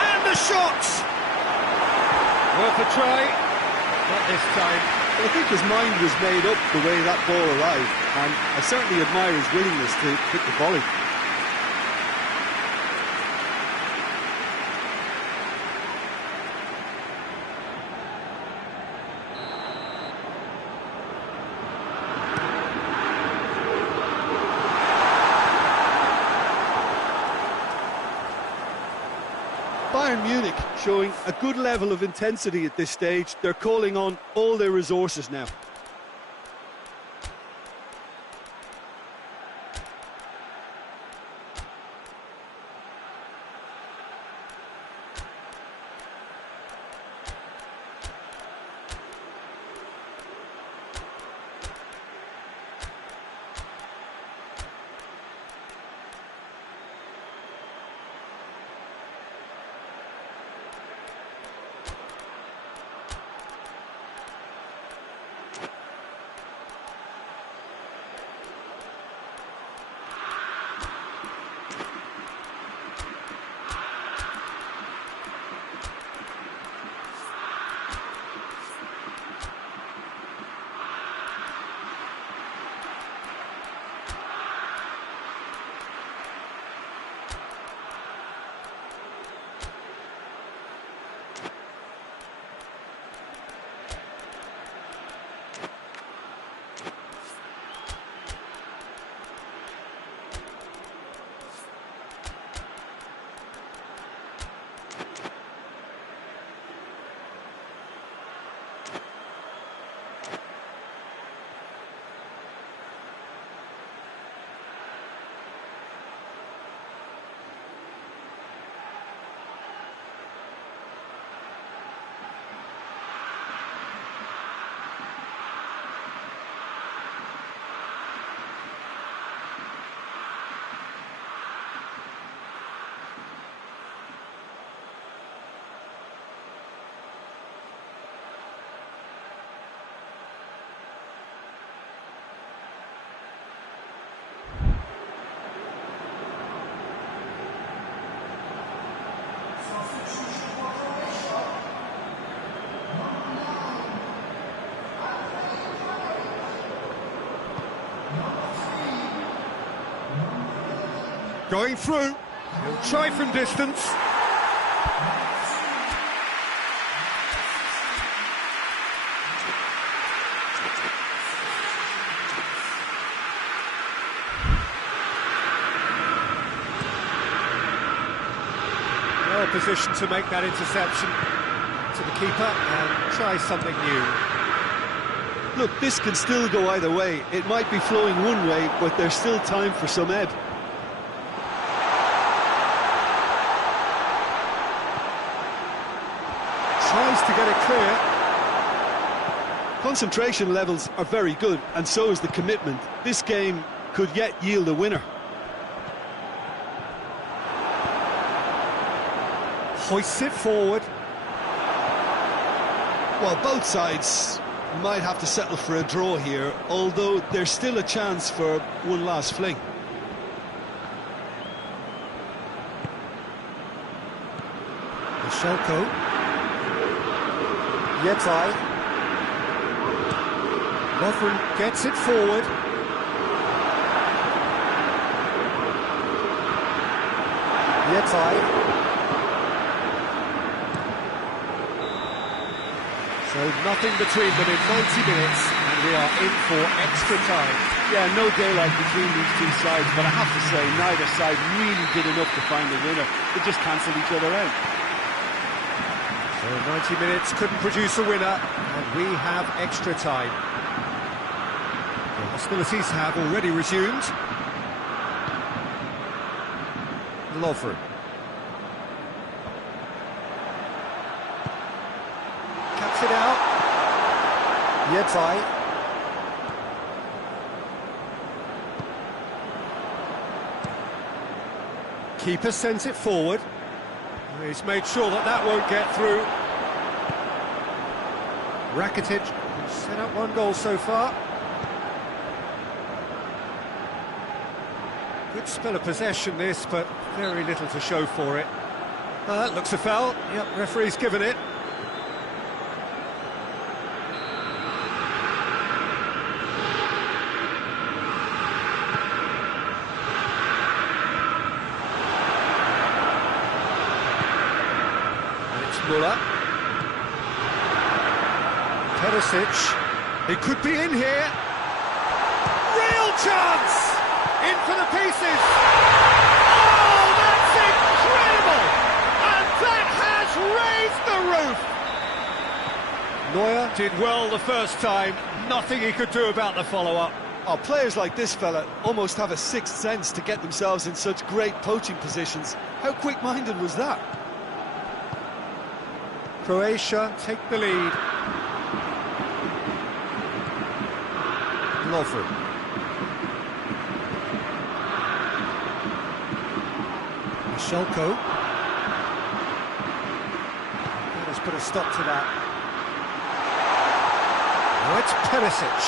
And the shot! Worth a try. Not this time. I think his mind was made up the way that ball arrived, and I certainly admire his willingness to hit the volley. Bayern Munich showing a good level of intensity at this stage. They're calling on all their resources now. Going through. He'll try from distance. Well positioned to make that interception to the keeper and try something new. Look, this can still go either way. It might be flowing one way, but there's still time for some ebb. Tries to get it clear. Concentration levels are very good, and so is the commitment. This game could yet yield a winner. Hoists it forward. Well, both sides might have to settle for a draw here, although there's still a chance for one last fling. Shelko. Yetai. Lovren gets it forward. Yetai. So nothing between them in 90 minutes, and we are in for extra time. Yeah, no daylight between these two sides, but I have to say, neither side really did enough to find a winner. They just cancelled each other out. So 90 minutes couldn't produce a winner, and we have extra time. The hostilities have already resumed. Lovren. Cuts it out. Yetai. Keeper sends it forward. He's made sure that that won't get through. Rakitic set up one goal so far. Good spell of possession this, but very little to show for it. That looks a foul. Yep, referee's given it. Müller. Perisic. He could be in here. Real chance! In for the pieces. Oh, that's incredible! And that has raised the roof! Neuer did well the first time. Nothing he could do about the follow-up. Oh, players like this fella almost have a sixth sense to get themselves in such great poaching positions. How quick-minded was that? Croatia take the lead. Lovren. Shelko. That has put a stop to that. Now it's Perisic.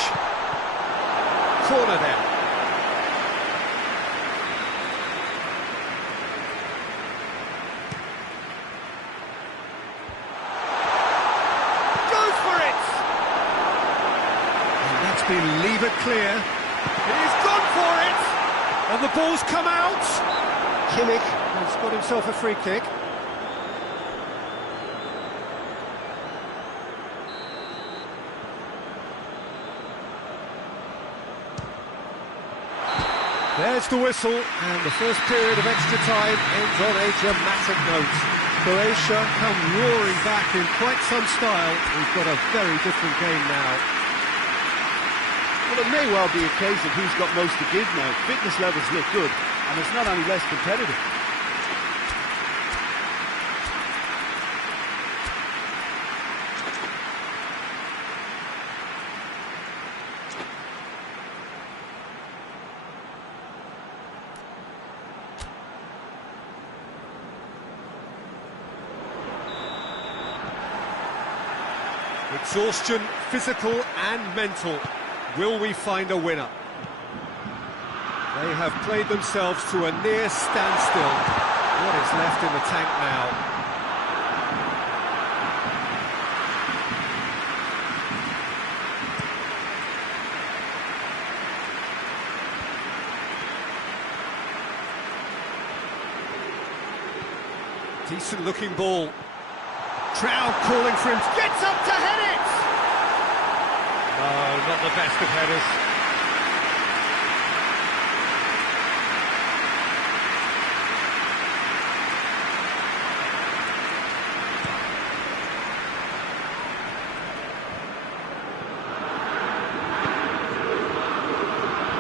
Corner there. Been levered clear. He's gone for it, and the ball's come out. Kimmich has got himself a free kick. There's the whistle, and the first period of extra time ends on a dramatic note. Croatia come roaring back in quite some style. We've got a very different game now. Well, it may well be a case of who's got most to give now. Fitness levels look good, and it's not any less competitive. Exhaustion, physical and mental. Will we find a winner? They have played themselves to a near standstill. What is left in the tank now? Decent looking ball. Trout calling for him. Gets up to head it! No, not the best of headers.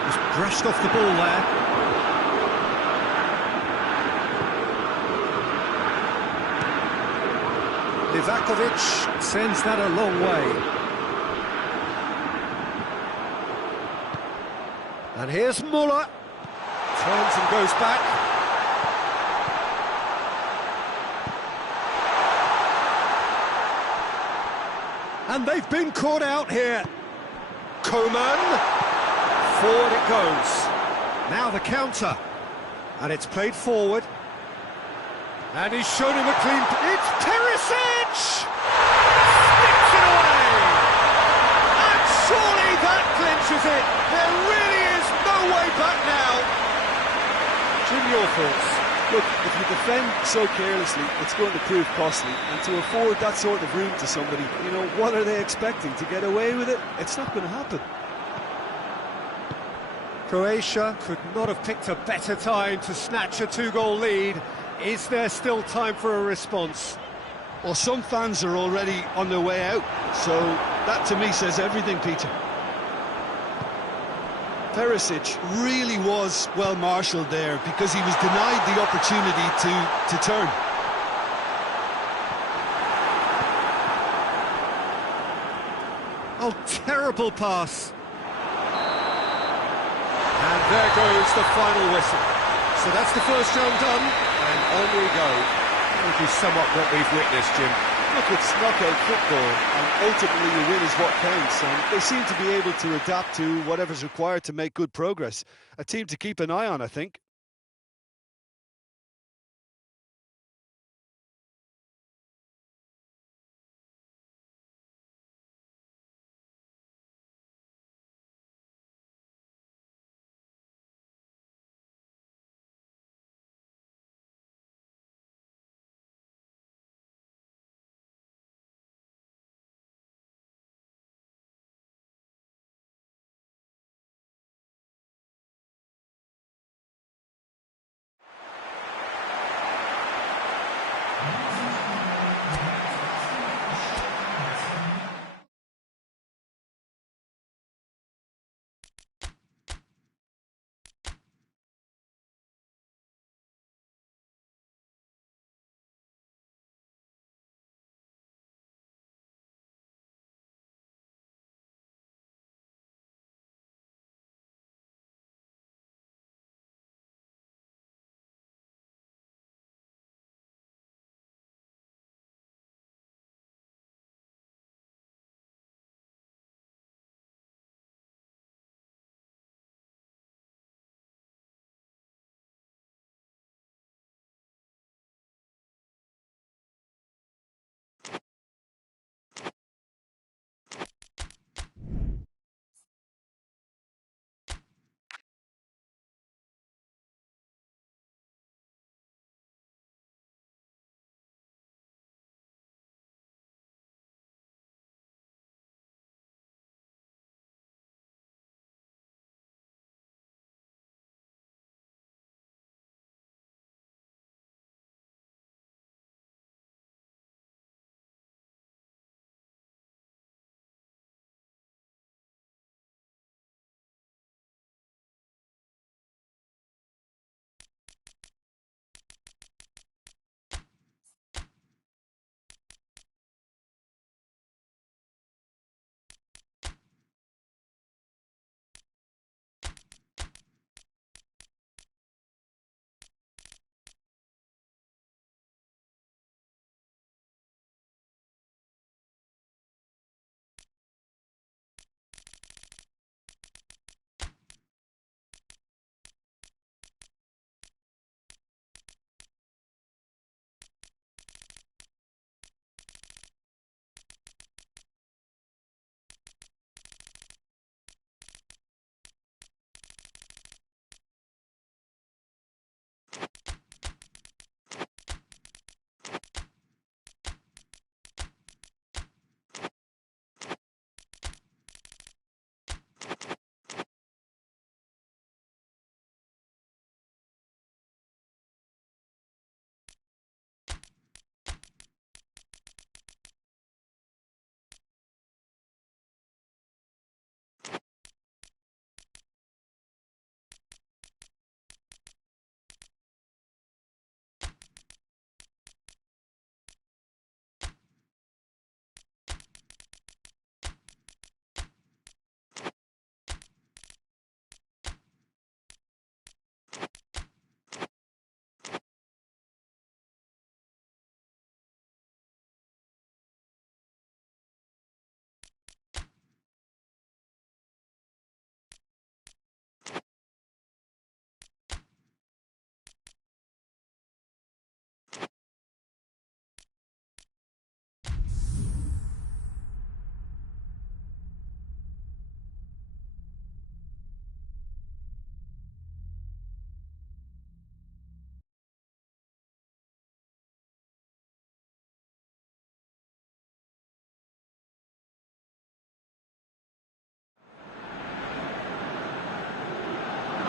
Just brushed off the ball there. Livakovic sends that a long way. And here's Müller. Turns and goes back. And they've been caught out here. Coman. Forward it goes. Now the counter. And it's played forward. And he's shown him a clean... It's Perisic! Sticks it away! And surely that captures it. There really is no way back now. Jim, your thoughts? Look, if you defend so carelessly, it's going to prove costly. And to afford that sort of room to somebody, you know, what are they expecting? To get away with it? It's not going to happen. Croatia could not have picked a better time to snatch a two-goal lead. Is there still time for a response? Well, some fans are already on their way out, so that to me says everything, Peter. Perisic really was well marshalled there because he was denied the opportunity to turn. Oh, terrible pass. And there goes the final whistle. So that's the first round done, and on we go. That would be somewhat what we've witnessed, Jim. Look, it's knockout football, and ultimately the win is what counts, and they seem to be able to adapt to whatever's required to make good progress. A team to keep an eye on, I think.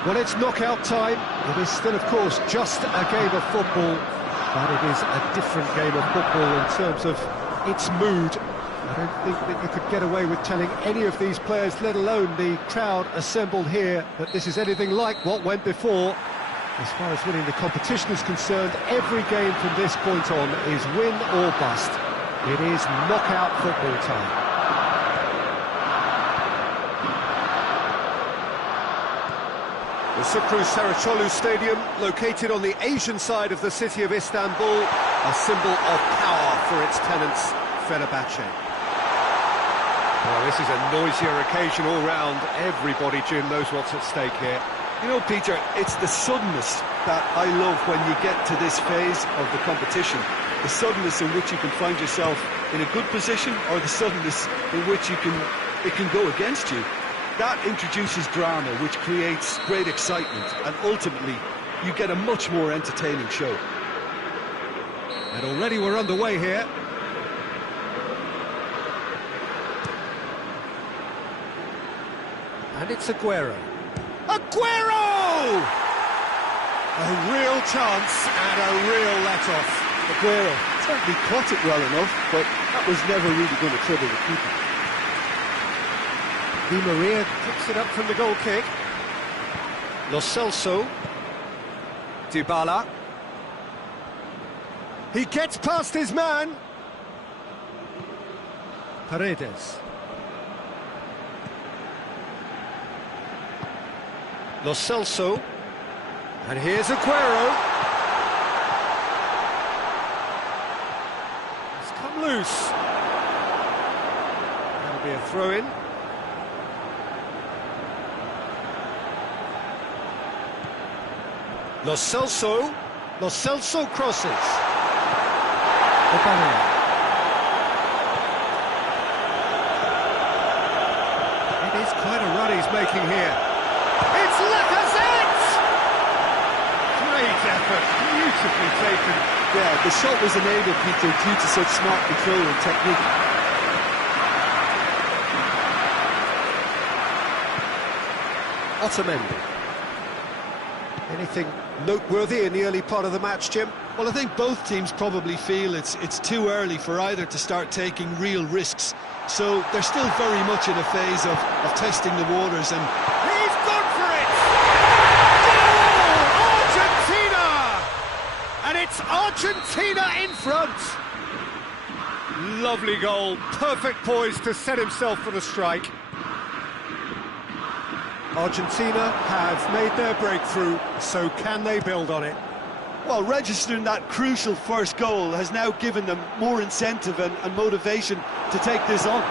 Well, it's knockout time. It is still, of course, just a game of football, but it is a different game of football in terms of its mood. I don't think that you could get away with telling any of these players, let alone the crowd assembled here, that this is anything like what went before. As far as winning the competition is concerned, every game from this point on is win or bust. It is knockout football time. The Sucru Saracoğlu Stadium, located on the Asian side of the city of Istanbul, a symbol of power for its tenants, Fenerbahce. Well, this is a noisier occasion all round. Everybody, Jim, knows what's at stake here. You know, Peter, it's the suddenness that I love when you get to this phase of the competition. The suddenness in which you can find yourself in a good position, or the suddenness in which it can go against you. That introduces drama, which creates great excitement, and ultimately you get a much more entertaining show. And already we're underway here. And it's Aguero. Aguero! A real chance and a real let-off. Aguero certainly caught it well enough, but that was never really going to trouble the keeper. Di Maria picks it up from the goal kick. Lo Celso. Dybala. He gets past his man. Paredes. Lo Celso. And here's Aguero. It's come loose. That'll be a throw-in. Lo Celso crosses. Aubameyang. It is quite a run he's making here. It's Lacazette! Great effort, beautifully taken. Yeah, the shot was enabled, Peter, due to such smart control and technique. Otamendi. Anything noteworthy in the early part of the match, Jim? Well, I think both teams probably feel it's too early for either to start taking real risks. So they're still very much in a phase of testing the waters, and he's gone for it! Goal! Argentina! And it's Argentina in front! Lovely goal, perfect poise to set himself for the strike. Argentina have made their breakthrough, so can they build on it? Well, registering that crucial first goal has now given them more incentive and motivation to take this on.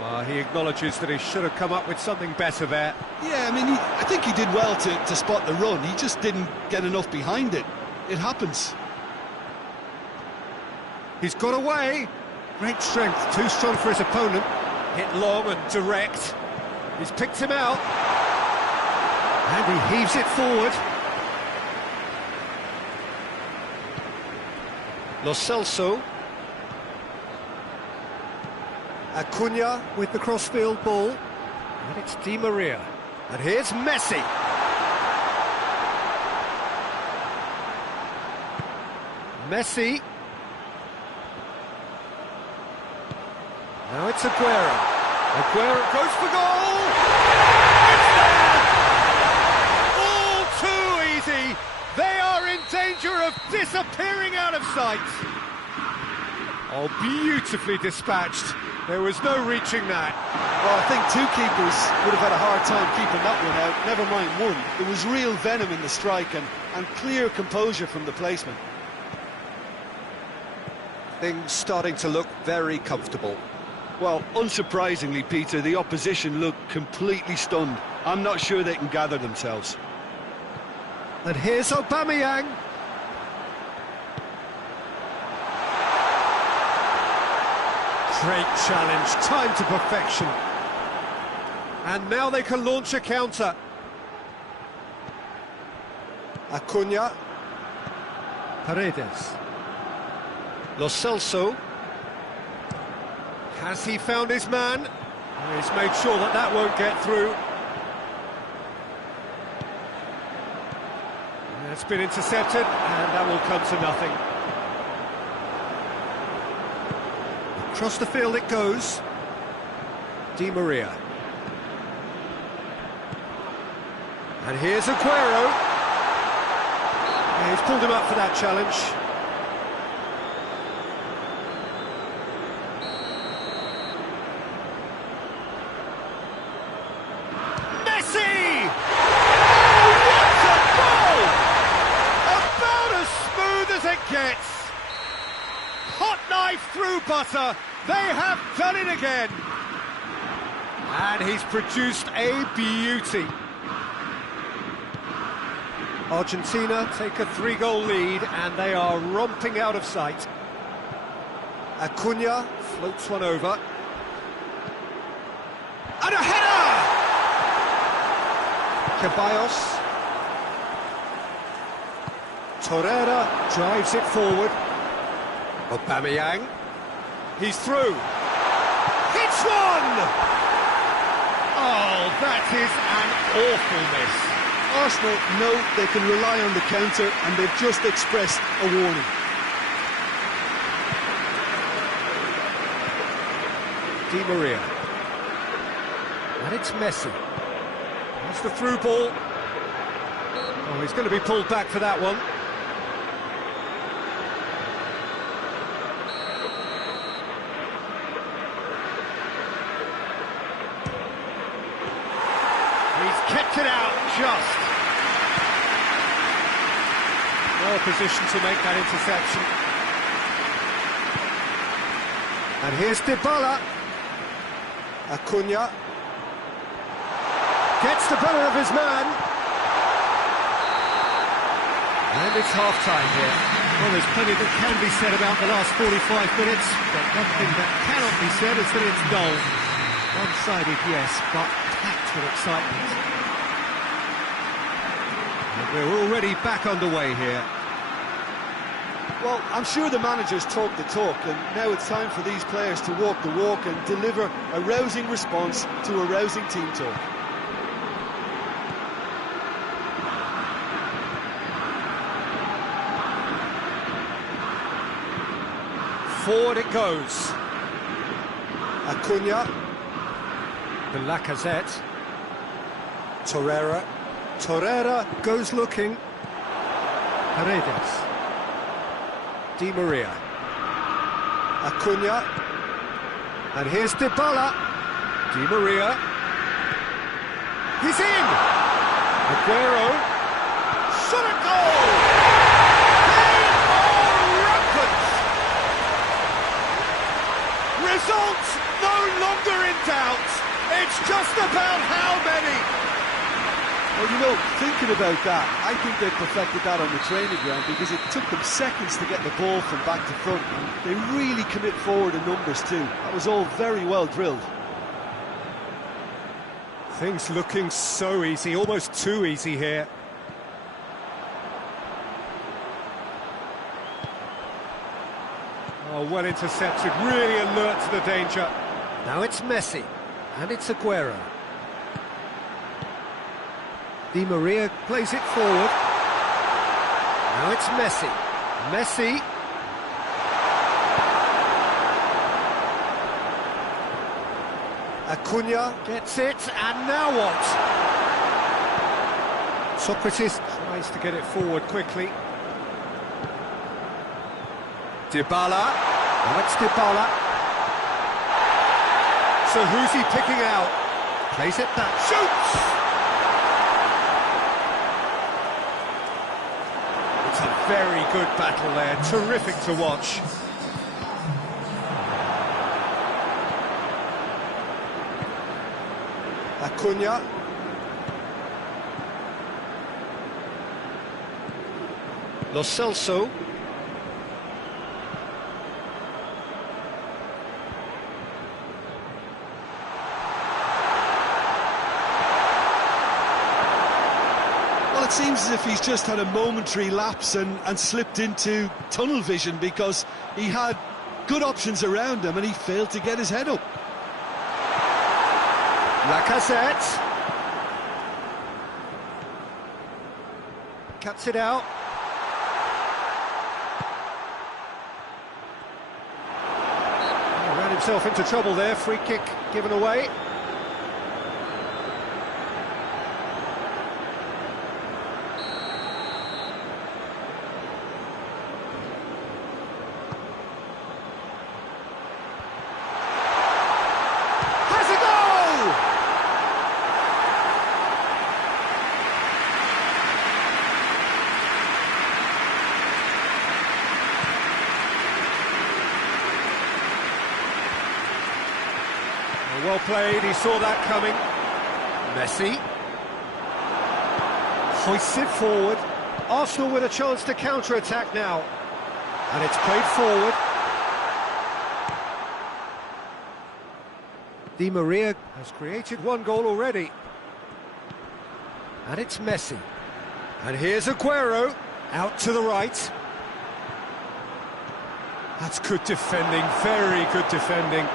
Well, he acknowledges that he should have come up with something better there. Yeah, I mean, I think he did well to spot the run. He just didn't get enough behind it. It happens. He's got away. Great strength, too strong for his opponent. Hit long and direct. He's picked him out. And he heaves it forward. Lo Celso. Acuna with the crossfield ball. And it's Di Maria. And here's Messi. Messi. Now it's Aguero. Aguero goes for goal! It's there! All too easy! They are in danger of disappearing out of sight! Oh, beautifully dispatched. There was no reaching that. Well, I think two keepers would have had a hard time keeping that one out, never mind one. There was real venom in the strike and clear composure from the placement. Things starting to look very comfortable. Well, unsurprisingly, Peter, the opposition look completely stunned. I'm not sure they can gather themselves. And here's Aubameyang. Great challenge, time to perfection. And now they can launch a counter. Acuna. Paredes. Lo Celso. Has he found his man? He's made sure that won't get through. It's been intercepted, and that will come to nothing. Across the field it goes. Di Maria. And here's Aguero. Yeah, he's pulled him up for that challenge. Messi! Oh, what a goal! About as smooth as it gets. Hot knife through butter. They have done it again. And he's produced a beauty. Argentina take a 3-goal lead, and they are romping out of sight. Acuna floats one over. And a header! Ceballos. Torreira drives it forward. Aubameyang. He's through. Hits one! Oh, that is an awful miss. Arsenal know they can rely on the counter, and they've just expressed a warning. Di Maria. And it's Messi. That's the through ball. Oh, he's going to be pulled back for that one. He's kept it out just. Well positioned to make that interception. And here's Dybala. Acuna. Gets the better of his man. And it's half-time here. Well, there's plenty that can be said about the last 45 minutes, but one thing that cannot be said is that it's dull. One-sided, yes, but packed with excitement. And we're already back underway here. Well, I'm sure the managers talk the talk, and now it's time for these players to walk the walk and deliver a rousing response to a rousing team talk. Forward it goes. Acuna. The Lacazette. Torreira. Torreira goes looking. Paredes. Di Maria. Acuna. And here's Dybala. Di Maria. He's in! Aguero. Shot a goal! They are rampant! Results no longer in doubt. It's just about how many. Well, you know, thinking about that, I think they perfected that on the training ground, because it took them seconds to get the ball from back to front. And they really commit forward in numbers too. That was all very well drilled. Things looking so easy, almost too easy here. Oh, well intercepted, really alert to the danger. Now it's Messi, and it's Aguero. Di Maria plays it forward. Now it's Messi. Messi. Acuna gets it, and now what? Socrates tries to get it forward quickly. Dybala. Now it's Dybala. So who's he picking out? Plays it back. Shoots! It's a very good battle there, terrific to watch. Acuna. Lo Celso. Well, it seems as if he's just had a momentary lapse and slipped into tunnel vision, because he had good options around him and he failed to get his head up. Lacazette. cuts it out. He ran himself into trouble there, free kick given away. Well played, he saw that coming. Messi hoists it forward. Arsenal with a chance to counter-attack now. And it's played forward. Di Maria has created one goal already. And it's Messi. And here's Aguero, out to the right. That's good defending, very good defending.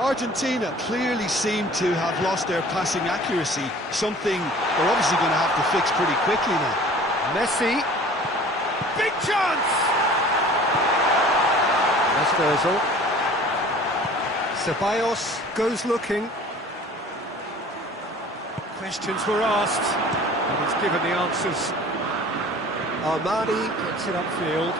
Argentina clearly seem to have lost their passing accuracy, something they're obviously going to have to fix pretty quickly now. Messi, big chance! That's Ozil. Ceballos goes looking. Questions were asked, and he's given the answers. Armani gets it upfield.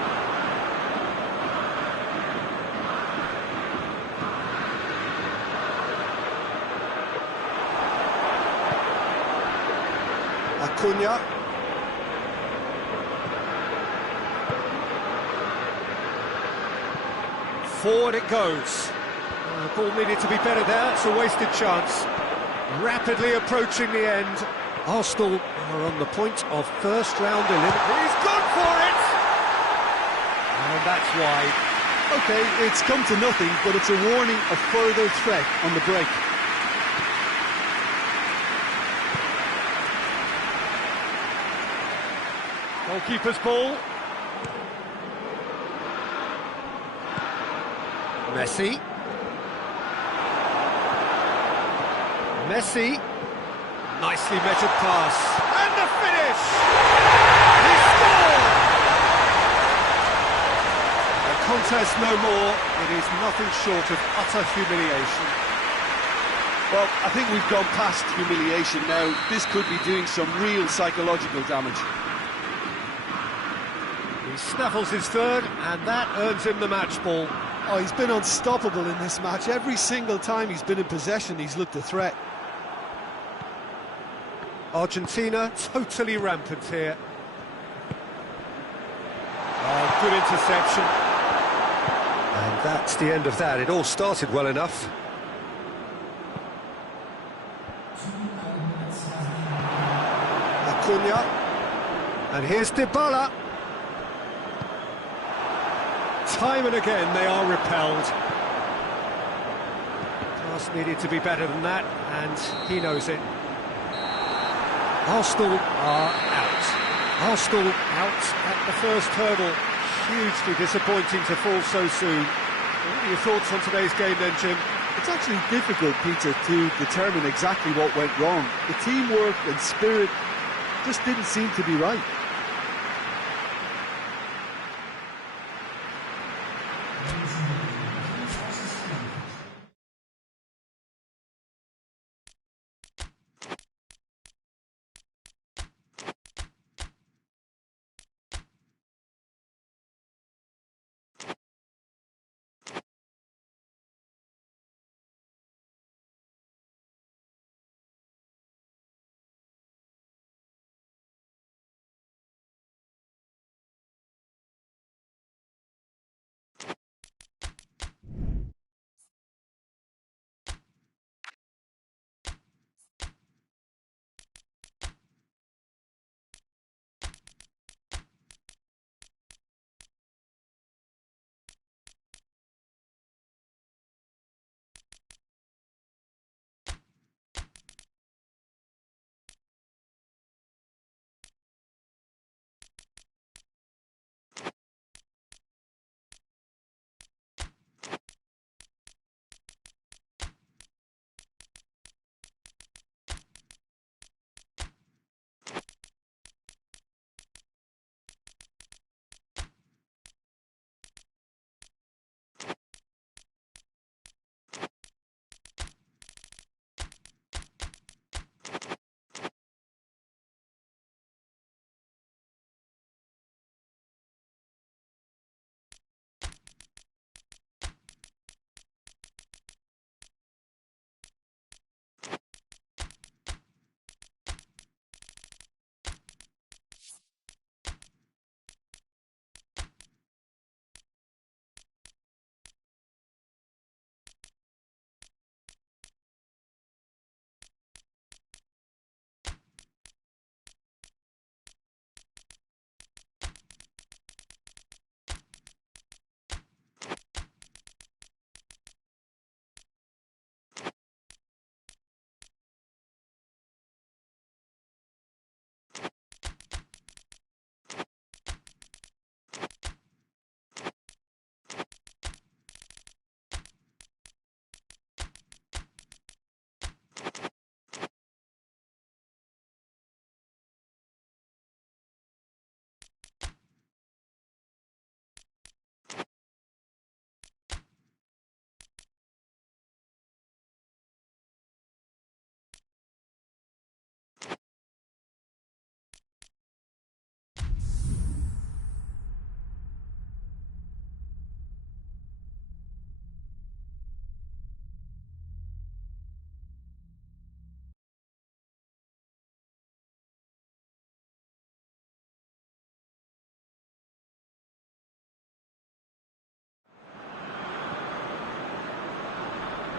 Acuna. Forward it goes. The ball needed to be better there, it's a wasted chance. Rapidly approaching the end. Arsenal are on the point of first round elimination. He's gone for it! And that's wide. OK, it's come to nothing, but it's a warning of further threat on the break. Goalkeeper's ball. Messi. Messi. Nicely measured pass. And the finish! He scored! A contest no more. It is nothing short of utter humiliation. Well, I think we've gone past humiliation now. This could be doing some real psychological damage. He snaffles his third, and that earns him the match ball. Oh, he's been unstoppable in this match. Every single time he's been in possession, he's looked a threat. Argentina totally rampant here. Oh, good interception. And that's the end of that. It all started well enough. Acuna. And here's Dybala. Time and again they are repelled. Pass needed to be better than that, and he knows it. Arsenal are out. Arsenal out at the first hurdle. Hugely disappointing to fall so soon. What are your thoughts on today's game then, Jim? It's actually difficult, Peter, to determine exactly what went wrong. The teamwork and spirit just didn't seem to be right.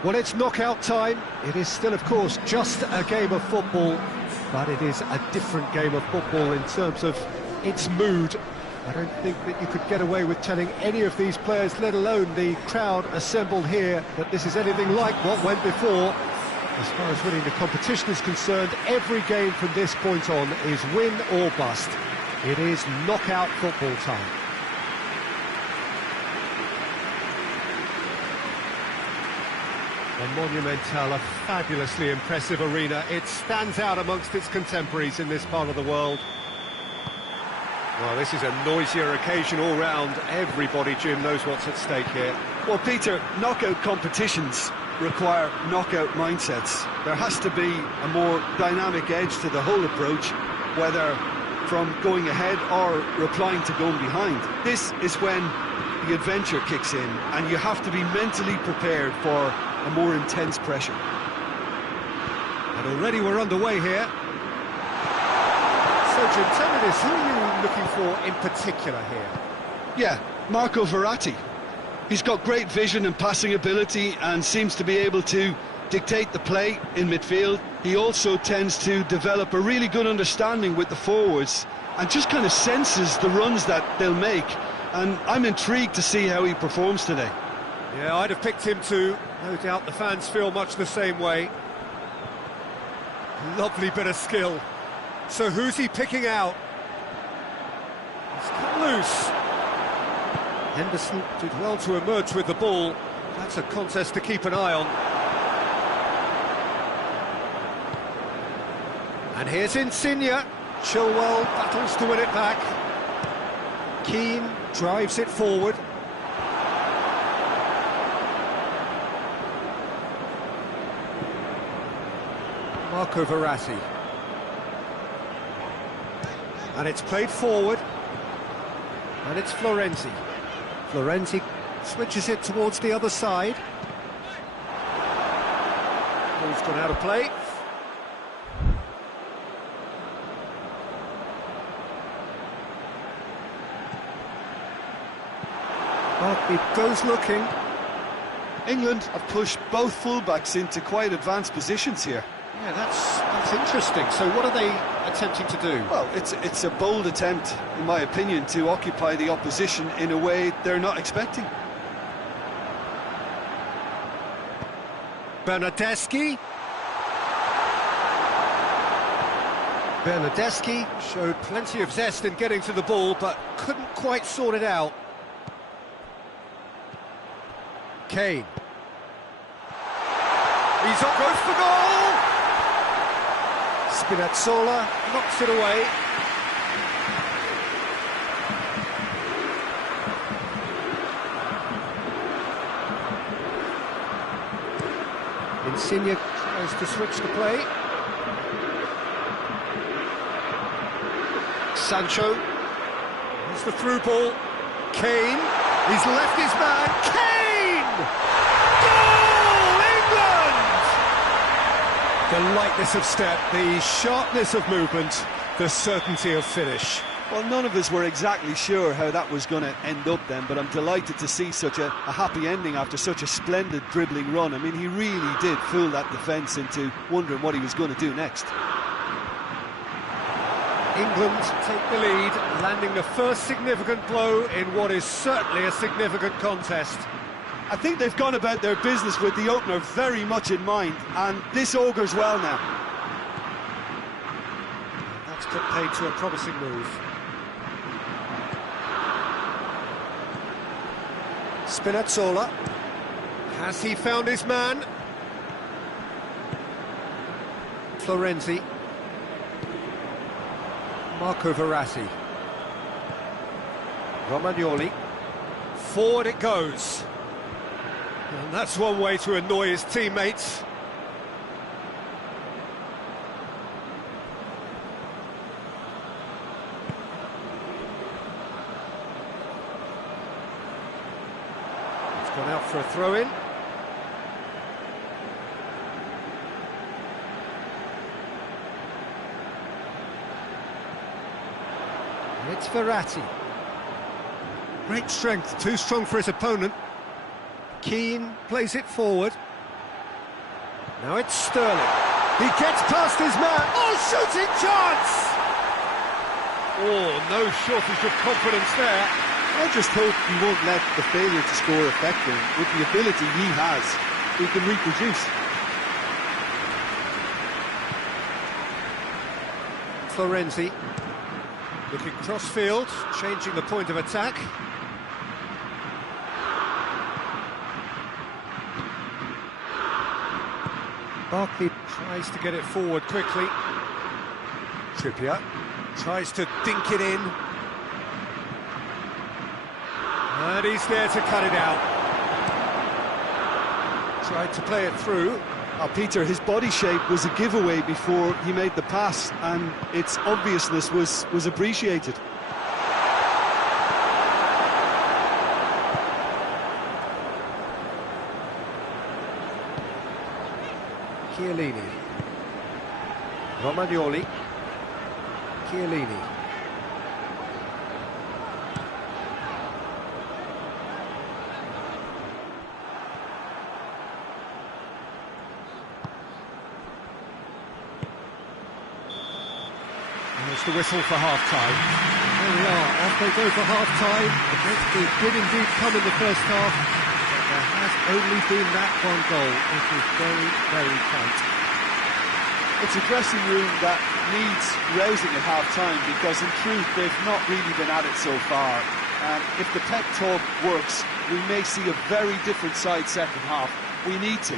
Well, it's knockout time. It is still, of course, just a game of football, but it is a different game of football in terms of its mood. I don't think that you could get away with telling any of these players, let alone the crowd assembled here, that this is anything like what went before. As far as winning the competition is concerned, every game from this point on is win or bust. It is knockout football time. The Monumental, a fabulously impressive arena. It stands out amongst its contemporaries in this part of the world. Well, this is a noisier occasion all round. Everybody, Jim, knows what's at stake here. Well, Peter, knockout competitions require knockout mindsets. There has to be a more dynamic edge to the whole approach, whether from going ahead or replying to going behind. This is when the adventure kicks in, and you have to be mentally prepared for a more intense pressure. And already we're underway here. So, Jim, tell me this, who are you looking for in particular here? Yeah, Marco Verratti. He's got great vision and passing ability and seems to be able to dictate the play in midfield. He also tends to develop a really good understanding with the forwards and just kind of senses the runs that they'll make. And I'm intrigued to see how he performs today. Yeah, I'd have picked him too. No doubt the fans feel much the same way. Lovely bit of skill. So who's he picking out? He's come loose. Henderson did well to emerge with the ball. That's a contest to keep an eye on. And here's Insigne. Chilwell battles to win it back. Keane drives it forward. Marco Verratti. And it's played forward. And it's Florenzi. Florenzi switches it towards the other side. Ball's gone out of play. But it goes looking. England have pushed both fullbacks into quite advanced positions here. Yeah, that's interesting. So what are they attempting to do? Well, it's a bold attempt, in my opinion, to occupy the opposition in a way they're not expecting. Bernardeschi. Bernardeschi showed plenty of zest in getting to the ball, but couldn't quite sort it out. Kane. He's up, goes for goal! Spinazzola knocks it away. Insigne tries to switch the play. Sancho. Here's the through ball. Kane. He's left his man. Kane! Goal! England! The lightness of step, the sharpness of movement, the certainty of finish. Well, none of us were exactly sure how that was going to end up then, but I'm delighted to see such a happy ending after such a splendid dribbling run. I mean, he really did fool that defence into wondering what he was going to do next. England take the lead, landing the first significant blow in what is certainly a significant contest. I think they've gone about their business with the opener very much in mind, and this augurs well now. That's put paid to a promising move. Spinazzola. Has he found his man? Florenzi. Marco Verratti. Romagnoli. Forward it goes. And that's one way to annoy his teammates. It's gone out for a throw-in. It's Verratti. Great strength, too strong for his opponent. Keane plays it forward. Now it's Sterling. He gets past his man. Oh, shooting chance! Oh, no shortage of confidence there. I just hope he won't let the failure to score affect him. With the ability he has, he can reproduce. Florenzi looking cross-field, changing the point of attack. Barkley tries to get it forward quickly. Trippier tries to dink it in. And he's there to cut it out. Tried to play it through. Peter, his body shape was a giveaway before he made the pass, and its obviousness was appreciated. Chiellini. Romagnoli. Chiellini. There's the whistle for half-time. There we are, off they go for half-time. The breakthrough did indeed come in the first half, but there has only been that one goal. It is very, very tight. It's a dressing room that needs rousing at half-time, because in truth they've not really been at it so far. And if the pep talk works, we may see a very different side second half. We need to.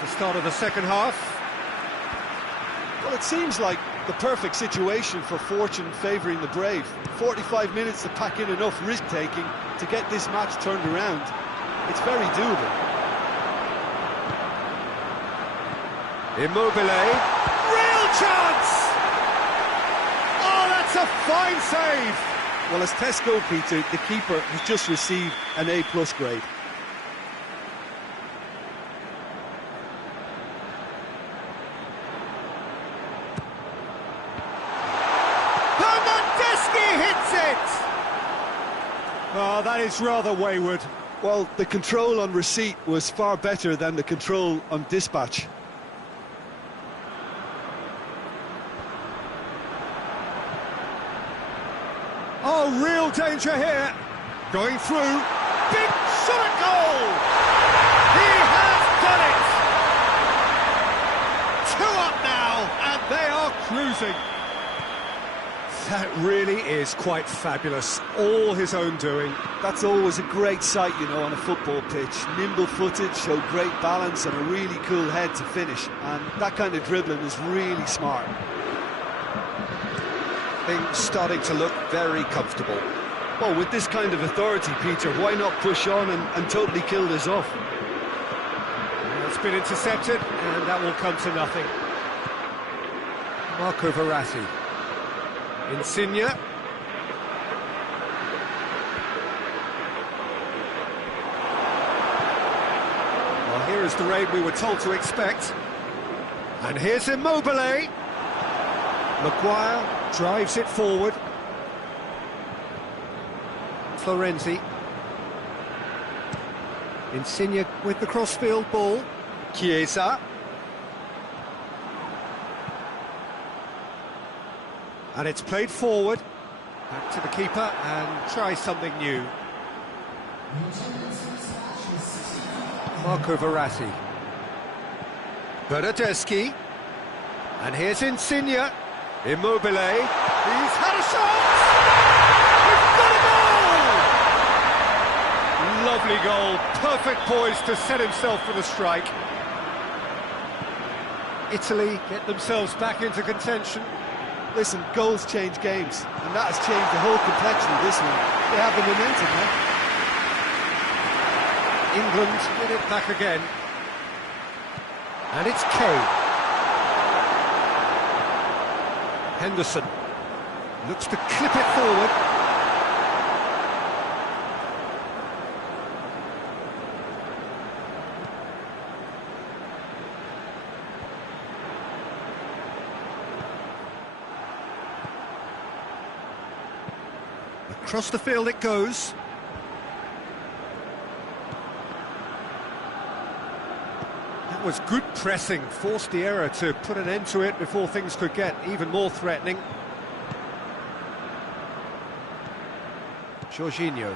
The start of the second half. Well, it seems like the perfect situation for fortune favouring the brave. 45 minutes to pack in enough risk-taking to get this match turned around. It's very doable. Immobile. Real chance! Oh, that's a fine save! Well, as Tesco, Peter, the keeper has just received an A+ grade. Oh, that is rather wayward. Well, the control on receipt was far better than the control on dispatch. Oh, real danger here. Going through. Big shot at goal! He has done it! 2 up now, and they are cruising. That really is quite fabulous. All his own doing. That's always a great sight, you know, on a football pitch. Nimble-footed, showed great balance and a really cool head to finish. And that kind of dribbling is really smart. Things starting to look very comfortable. Well, with this kind of authority, Peter, why not push on and totally kill this off? It's been intercepted, and that will come to nothing. Marco Verratti. Insigne. Well, here is the raid we were told to expect. And here's Immobile. Maguire drives it forward. Florenzi. Insigne with the crossfield ball. Chiesa. And it's played forward, back to the keeper, and try something new. Marco Verratti. Bernardeschi. And here's Insigne. Immobile. He's had a shot! He's got a goal! Lovely goal, perfect poise to set himself for the strike. Italy get themselves back into contention. Listen, goals change games, and that has changed the whole complexion of this one. They have the momentum now. England get it back again. And it's Kane. Henderson looks to clip it forward. Across the field it goes. That was good pressing, forced the error to put an end to it before things could get even more threatening. Jorginho.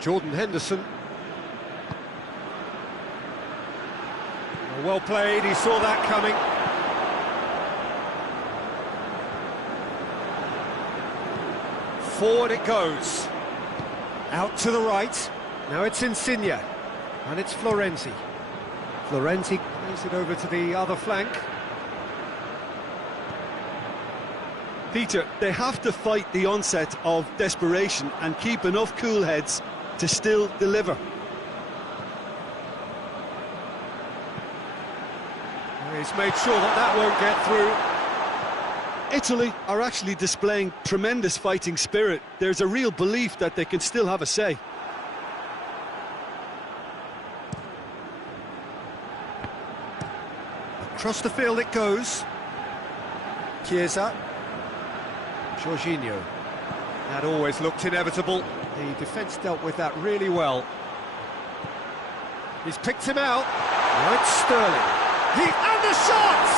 Jordan Henderson. Well played, he saw that coming. Forward it goes. Out to the right. Now it's Insigne. And it's Florenzi. Florenzi plays it over to the other flank. Peter, they have to fight the onset of desperation and keep enough cool heads to still deliver. He's made sure that won't get through. Italy are actually displaying tremendous fighting spirit. There's a real belief that they can still have a say. Across the field it goes. Chiesa. Jorginho. That always looked inevitable. The defence dealt with that really well. He's picked him out. Now it's Sterling. And the shot!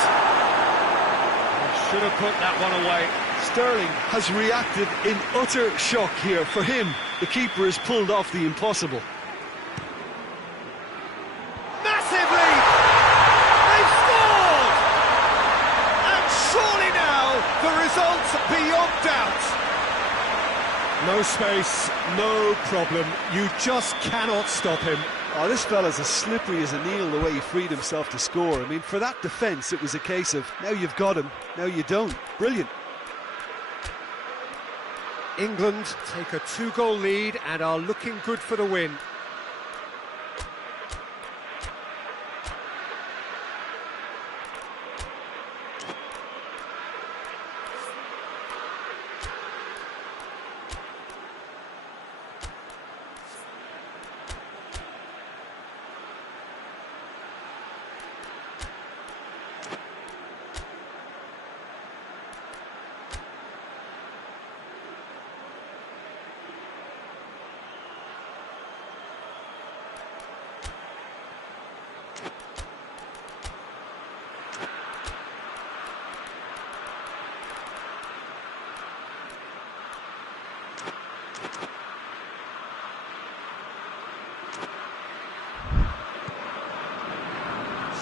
He should have put that one away. Sterling has reacted in utter shock here. For him, the keeper has pulled off the impossible. Massive lead! They've scored! And surely now, the result's beyond doubt. No space, no problem. You just cannot stop him. Oh, this fella's as slippery as an eel the way he freed himself to score. I mean, for that defence, it was a case of, now you've got him, now you don't. Brilliant. England take a 2-goal lead and are looking good for the win.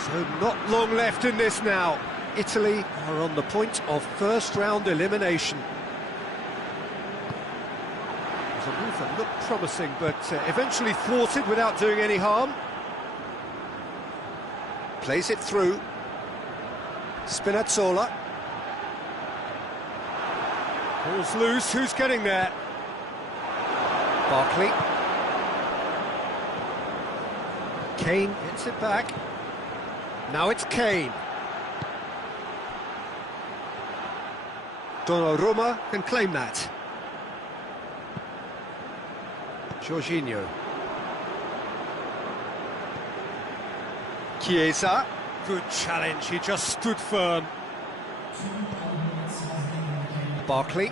So not long left in this now. Italy are on the point of first-round elimination. It was a move that looked promising, but eventually thwarted without doing any harm. Plays it through. Spinazzola. Ball's loose, who's getting there? Barkley. Kane gets it back. Now it's Kane. Donnarumma can claim that. Jorginho. Chiesa. Good challenge, he just stood firm. Barkley.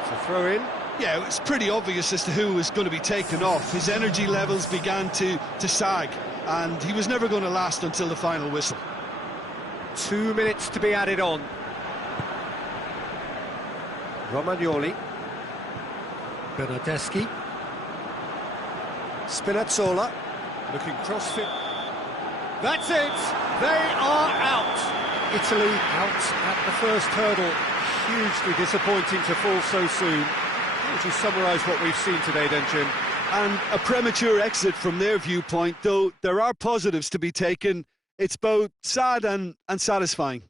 It's a throw in. Yeah, it's pretty obvious as to who was going to be taken off. His energy levels began to sag, and he was never going to last until the final whistle. 2 minutes to be added on. Romagnoli. Bernardeschi. Spinazzola. Looking crossfit. That's it! They are out! Italy out at the first hurdle. hugely disappointing to fall so soon. How would you summarise what we've seen today then, Jim? And a premature exit from their viewpoint, though there are positives to be taken. It's both sad and satisfying.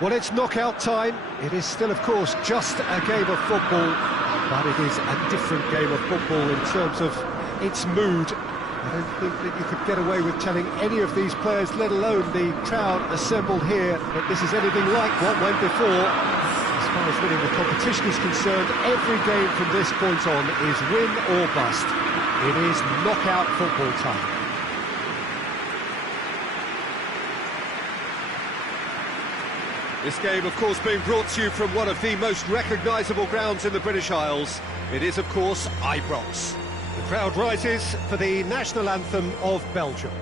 Well, it's knockout time. It is still, of course, just a game of football, but it is a different game of football in terms of its mood. I don't think that you could get away with telling any of these players, let alone the crowd assembled here, that this is anything like what went before. As far as winning the competition is concerned, every game from this point on is win or bust. It is knockout football time. This game, of course, being brought to you from one of the most recognisable grounds in the British Isles. It is, of course, Ibrox. The crowd rises for the national anthem of Belgium.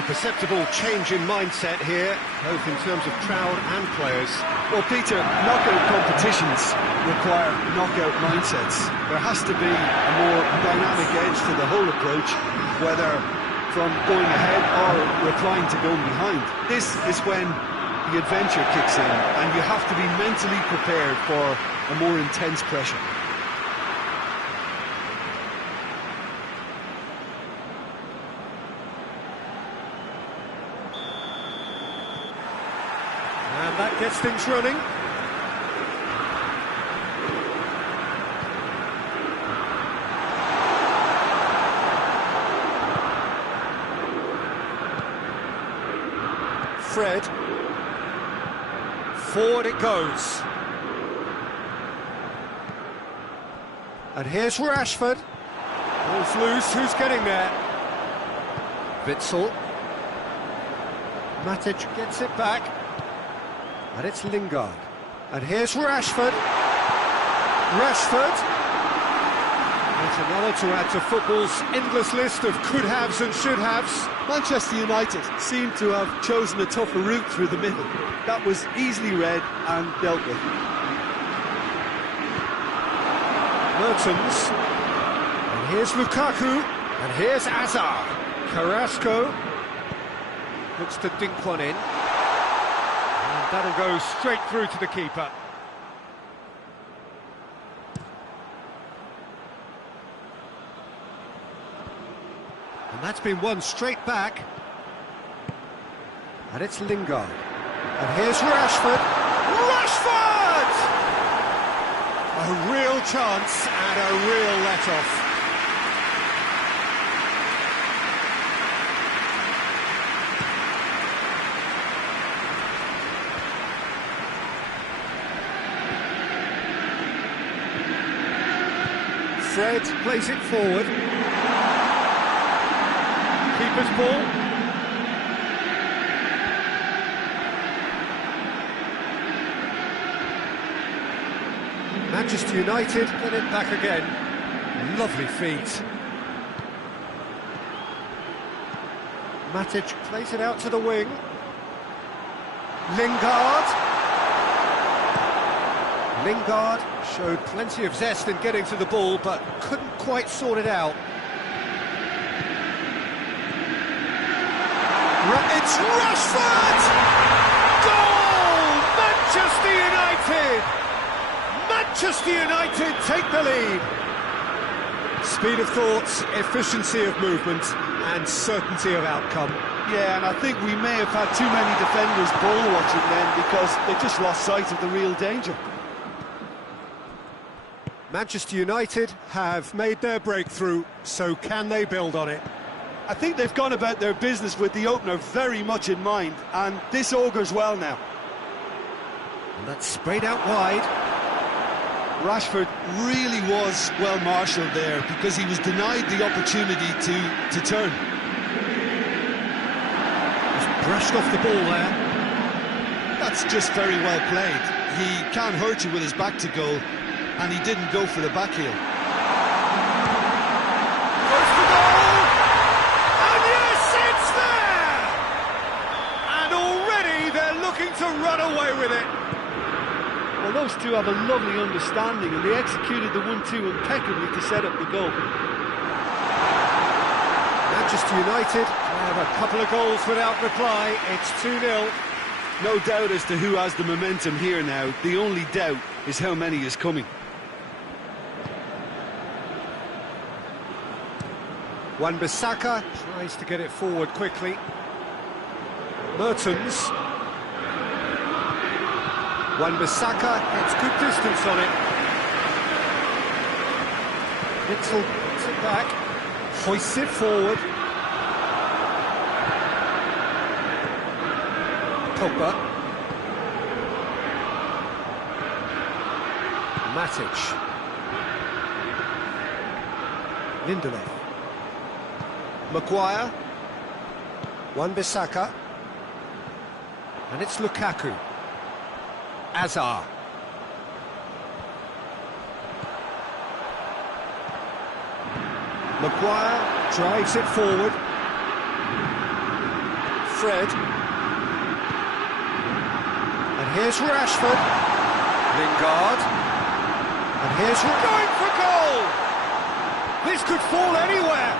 a perceptible change in mindset here, both in terms of crowd and players. Well, Peter, knockout competitions require knockout mindsets. There has to be a more dynamic edge to the whole approach, whether from going ahead or replying to going behind. This is when the adventure kicks in, and you have to be mentally prepared for a more intense pressure. And that gets things running. Fred. Forward it goes. And here's Rashford. Ball's loose, who's getting there? Witsel. Matic gets it back. And it's Lingard. And here's Rashford. Rashford. That's another to add to football's endless list of could-haves and should-haves. Manchester United seem to have chosen a tougher route through the middle. That was easily read and dealt with. Mertens. And here's Lukaku. And here's Azar. Carrasco. Looks to dink one in. And that'll go straight through to the keeper. And that's been won straight back. And it's Lingard. And here's Rashford. Rashford! A real chance and a real let-off. Fred plays it forward. Keeper's ball. Manchester United get it back again. Lovely feet. Matic plays it out to the wing. Lingard. Lingard showed plenty of zest in getting to the ball, but couldn't quite sort it out. It's Rashford! Goal! Manchester United! Manchester United take the lead. Speed of thoughts, efficiency of movement, and certainty of outcome. Yeah, and I think we may have had too many defenders ball watching then because they just lost sight of the real danger. Manchester United have made their breakthrough, so can they build on it? I think they've gone about their business with the opener very much in mind, and this augurs well now. And that's sprayed out wide. Rashford really was well marshalled there because he was denied the opportunity to turn. He's brushed off the ball there. That's just very well played. He can't hurt you with his back to goal, and he didn't go for the back heel. Goes for goal! And yes, it's there! And already they're looking to run away with it. Well, those two have a lovely understanding, and they executed the 1-2 impeccably to set up the goal. Manchester United have a couple of goals without reply. It's 2-0. No doubt as to who has the momentum here now. The only doubt is how many is coming. Wan-Bissaka tries to get it forward quickly. Mertens. Wan-Bissaka gets good distance on it. Witsel puts it back, hoists it forward. Pogba. Matic. Lindelof. Maguire. Wan-Bissaka. And it's Lukaku. Azar. Maguire drives it forward. Fred. And here's Rashford. Lingard. And here's going for goal! This could fall anywhere!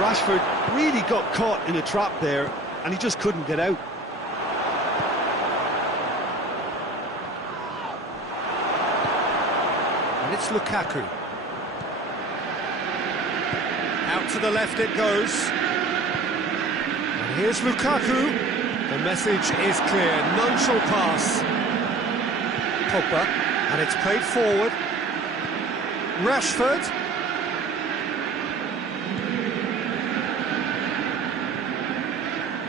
Rashford really got caught in a trap there, and he just couldn't get out. And it's Lukaku. Out to the left it goes. And here's Lukaku. The message is clear, none shall pass. Pogba, and it's played forward. Rashford.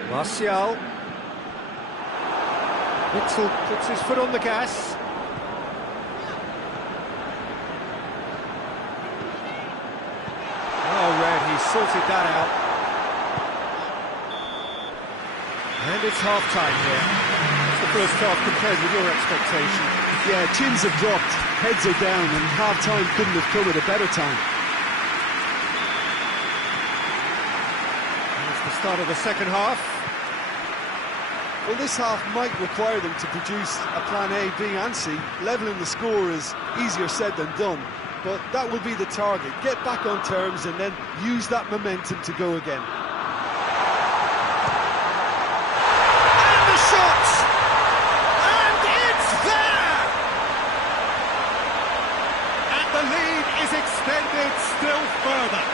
Martial. Witzel puts his foot on the gas. Oh, Red, he sorted that out. And it's half-time here. It's the first half compared with your expectation. Yeah, chins have dropped, heads are down, and half-time couldn't have come at a better time. And it's the start of the second half. Well, this half might require them to produce a plan A, B and C. Levelling the score is easier said than done, but that will be the target. Get back on terms and then use that momentum to go again. And the shot! And it's there! And the lead is extended still further.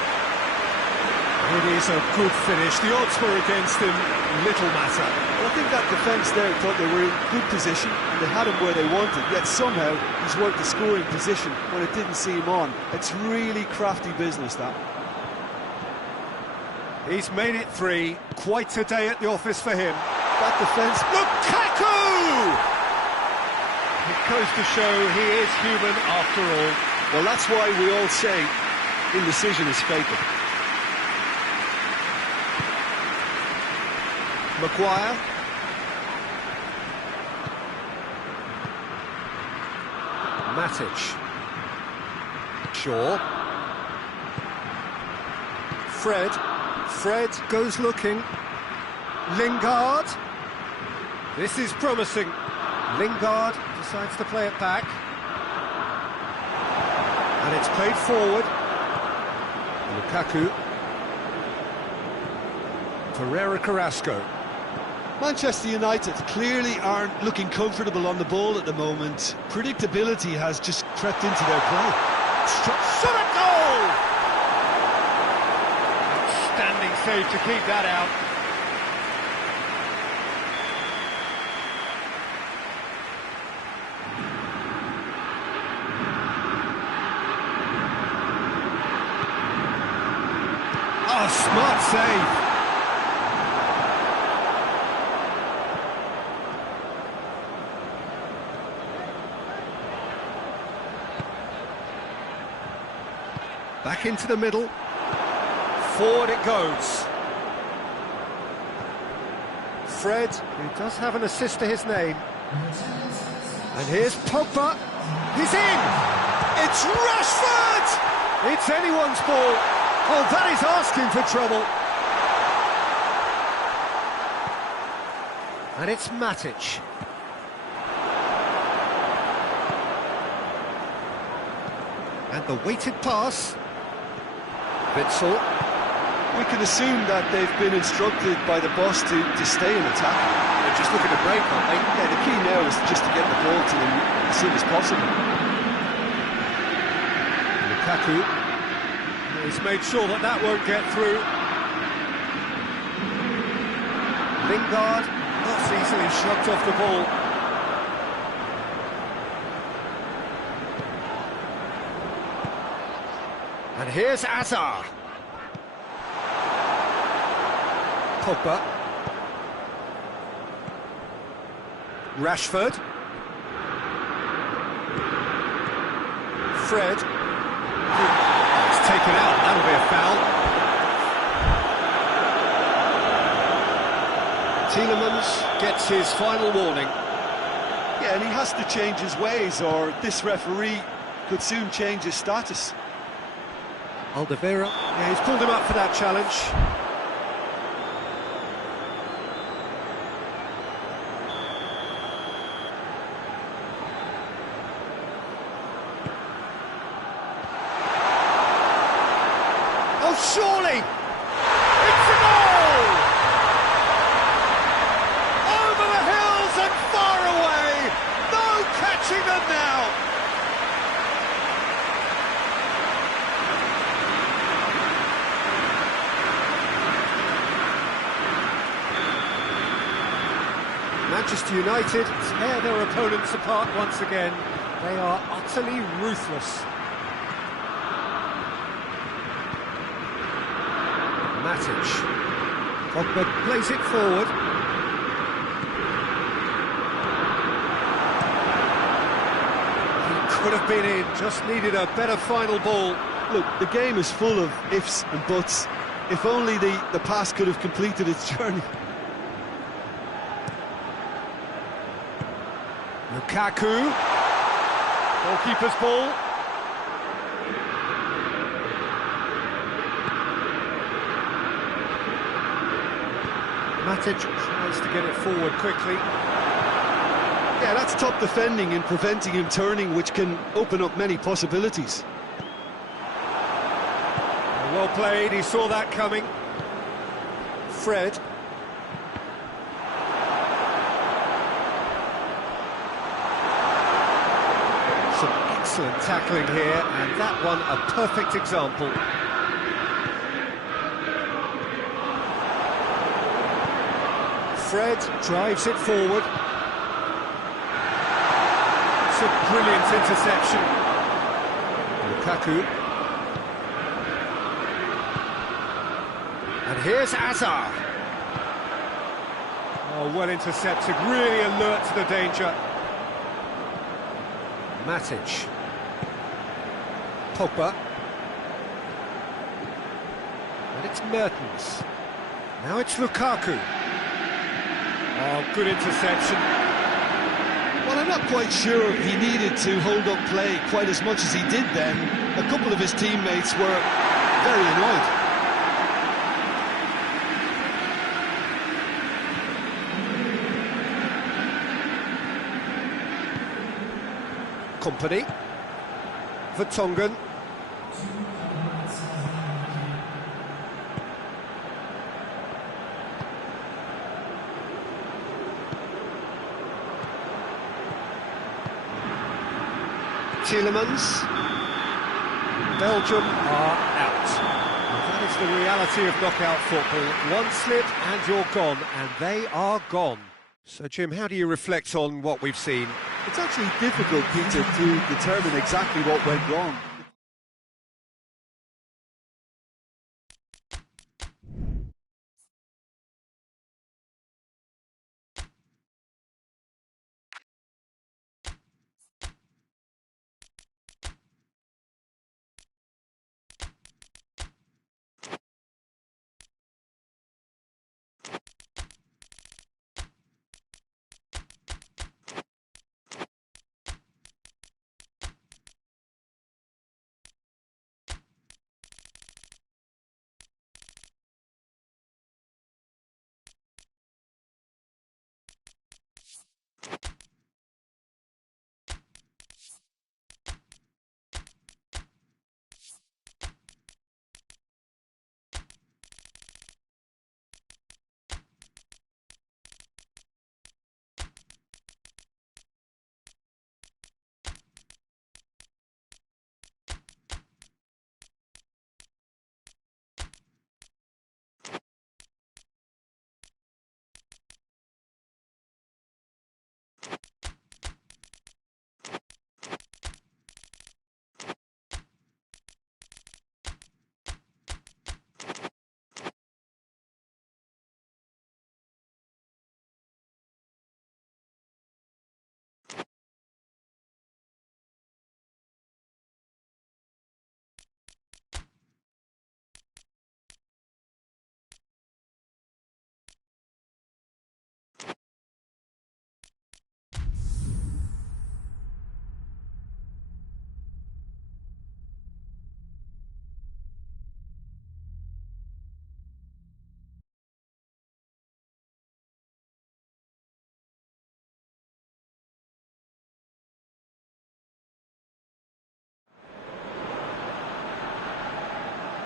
It is a good finish. The odds were against him, little matter. Well, I think that defence there thought they were in good position and they had him where they wanted, yet somehow he's worked the scoring position when it didn't see him on. It's really crafty business, that. He's made it 3. Quite a day at the office for him. That defence... Lukaku! It goes to show he is human after all. Well, that's why we all say indecision is fatal. Maguire. Matic. Shaw. Fred. Fred goes looking. Lingard. This is promising. Lingard decides to play it back. And it's played forward. Lukaku. Pereira Carrasco. Manchester United clearly aren't looking comfortable on the ball at the moment. Predictability has just crept into their play. Shot at goal! Standing save to keep that out. Oh, smart save. Back into the middle. Forward it goes. Fred, who does have an assist to his name. And here's Pogba. He's in! It's Rashford! It's anyone's ball. Oh, that is asking for trouble. And it's Matic. And the weighted pass. Witzel. We can assume that they've been instructed by the boss to stay in attack. They're just looking to break, aren't they? Yeah, the key now is just to get the ball to them as soon as possible. Lukaku. He's made sure that that won't get through. Lingard, not easily shrugged off the ball. And here's Azar. Pogba. Rashford. Fred. It's taken out, that'll be a foul. Tielemans gets his final warning. Yeah, and he has to change his ways, or this referee could soon change his status. Alderweireld, yeah, he's pulled him up for that challenge. surely! It's a goal! Over the hills and far away! No catching them now! Manchester United tear their opponents apart once again. They are utterly ruthless. Matic. Pogba plays it forward. He could have been in, just needed a better final ball. Look, the game is full of ifs and buts. If only the pass could have completed its journey. Lukaku. Goalkeeper's ball. Matic tries to get it forward quickly. Yeah, that's top defending and preventing him turning, which can open up many possibilities. Well played, he saw that coming. Fred. Some excellent tackling here, and that one a perfect example. Fred drives it forward. It's a brilliant interception. Lukaku. And here's Hazard. Oh, well intercepted, really alert to the danger. Matic. Pogba. And it's Mertens. Now it's Lukaku. Oh, good interception. Well, I'm not quite sure he needed to hold up play quite as much as he did then. A couple of his teammates were very annoyed. Company. Vertonghen. Tielemans. Belgium are out. That is the reality of knockout football. One slip and you're gone, and they are gone. So, Jim, how do you reflect on what we've seen? It's actually difficult, Peter, to determine exactly what went wrong.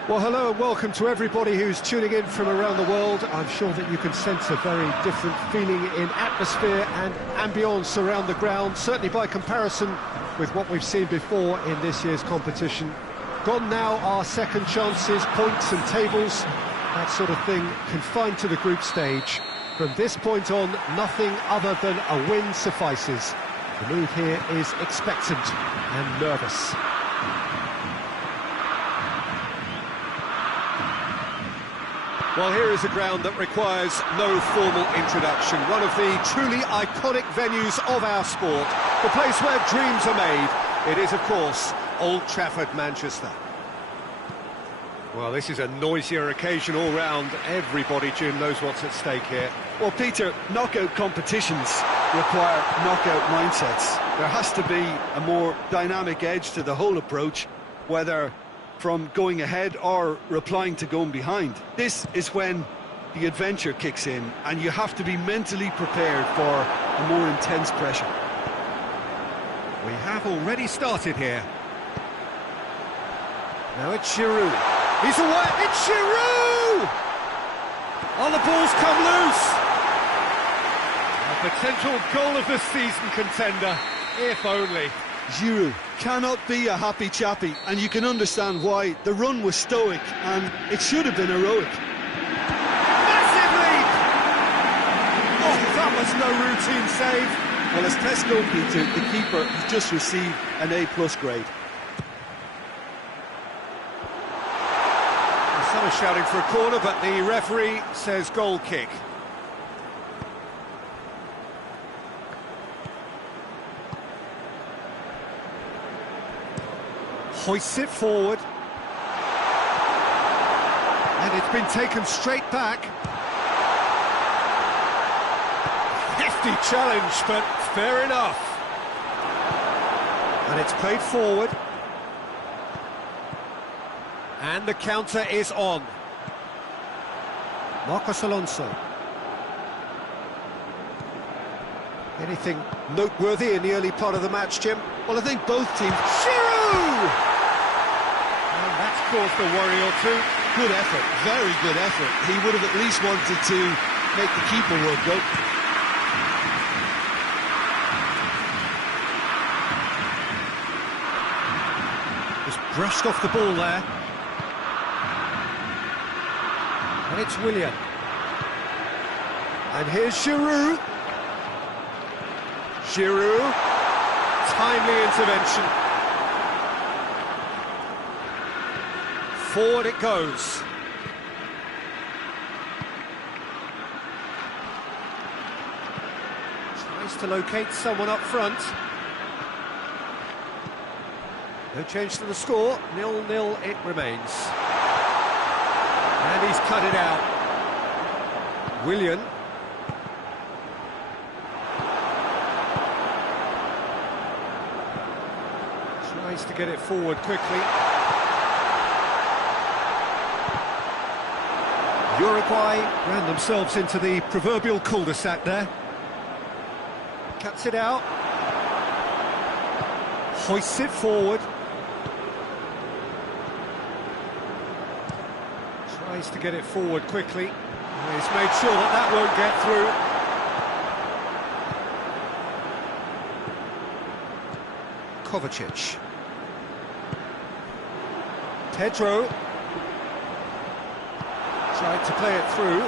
Well, hello and welcome to everybody who's tuning in from around the world. I'm sure that you can sense a very different feeling in atmosphere and ambience around the ground, certainly by comparison with what we've seen before in this year's competition. Gone now are second chances, points and tables, that sort of thing confined to the group stage. From this point on, nothing other than a win suffices. The mood here is expectant and nervous. Well, here is a ground that requires no formal introduction. One of the truly iconic venues of our sport. The place where dreams are made. It is, of course, Old Trafford, Manchester. Well, this is a noisier occasion all round. Everybody, Jim, knows what's at stake here. Well, Peter, knockout competitions require knockout mindsets. There has to be a more dynamic edge to the whole approach, whether from going ahead or replying to going behind. This is when the adventure kicks in, and you have to be mentally prepared for a more intense pressure. We have already started here. Now it's Giroud. He's away. It's Giroud! Oh, the ball's come loose. A potential goal of the season contender, if only. Giroud cannot be a happy chappy, and you can understand why. The run was stoic, and it should have been heroic. Massive leap! Oh, that was no routine save. Well, as test goal, Peter, the keeper has just received an A+ grade. Some are shouting for a corner, but the referee says goal kick. Hoists it forward. And it's been taken straight back. Hefty challenge, but fair enough. And it's played forward. And the counter is on. Marcos Alonso. Anything noteworthy in the early part of the match, Jim? Well, I think both teams... Giroud! And that's caused a worry or two. Good effort, very good effort. He would have at least wanted to make the keeper work go. Just brushed off the ball there. And it's Willian. And here's Giroud. Giroud. Timely intervention. Forward it goes. Tries to locate someone up front. No change to the score. 0-0 it remains. And he's cut it out. Willian. Tries to get it forward quickly. Uruguay ran themselves into the proverbial cul-de-sac there. Cuts it out. Hoists it forward. Tries to get it forward quickly. He's made sure that that won't get through. Kovacic. Pedro. Tried to play it through.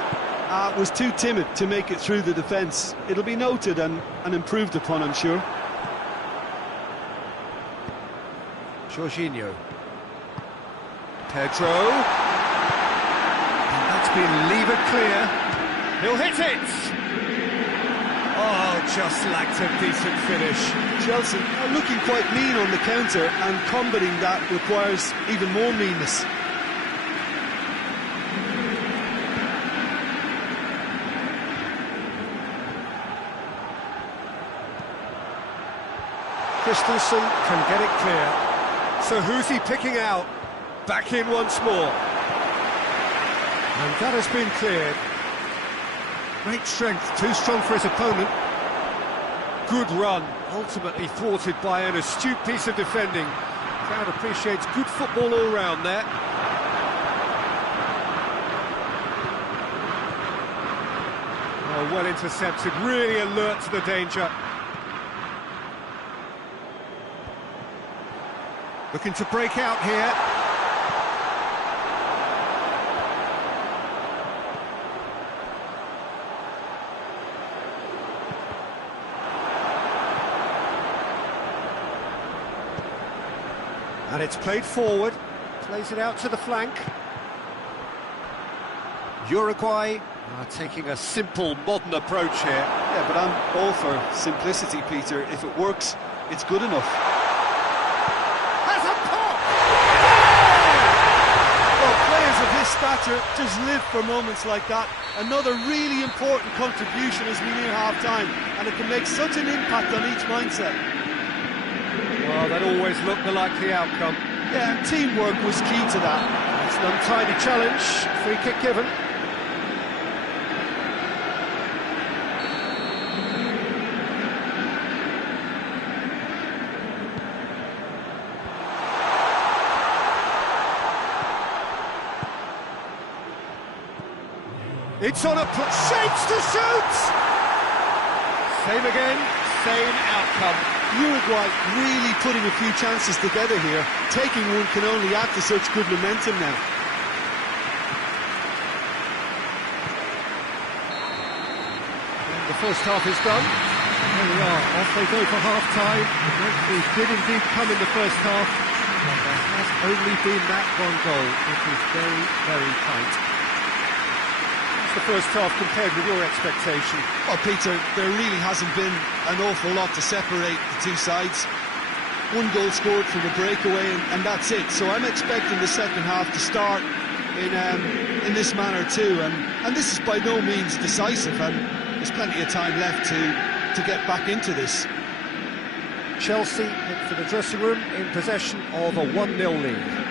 Was too timid to make it through the defence. It'll be noted and improved upon, I'm sure. Jorginho. Pedro. And that's been levered clear. He'll hit it! Oh, just lacked a decent finish. Chelsea are looking quite mean on the counter, and combating that requires even more meanness. Christensen can get it clear. So who's he picking out? Back in once more. And that has been cleared. Great strength, too strong for his opponent. Good run, ultimately thwarted by an astute piece of defending. Crowd appreciates good football all round there. Oh, well intercepted, really alert to the danger. Looking to break out here. And it's played forward, plays it out to the flank. Uruguay are taking a simple, modern approach here. Yeah, but I'm all for simplicity, Peter. If it works, it's good enough. Has a pop! Well, players of his stature just live for moments like that. Another really important contribution as we near half-time, and it can make such an impact on each mindset. Well, that always looked the likely outcome. Yeah, and teamwork was key to that. It's an untidy challenge, free kick given. It's on a shapes to shoot! Same again, same outcome. Uruguay really putting a few chances together here. Taking one can only add to such good momentum now. And the first half is done. There we are, off they go for half-time. The breakthrough did indeed come in the first half, but there has only been that one goal. It is very, very tight. The first half compared with your expectation? Well, Peter, there really hasn't been an awful lot to separate the two sides. One goal scored from a breakaway, and that's it. So I'm expecting the second half to start in this manner too. And this is by no means decisive, and there's plenty of time left to get back into this. Chelsea head for the dressing room in possession of a 1-0 lead.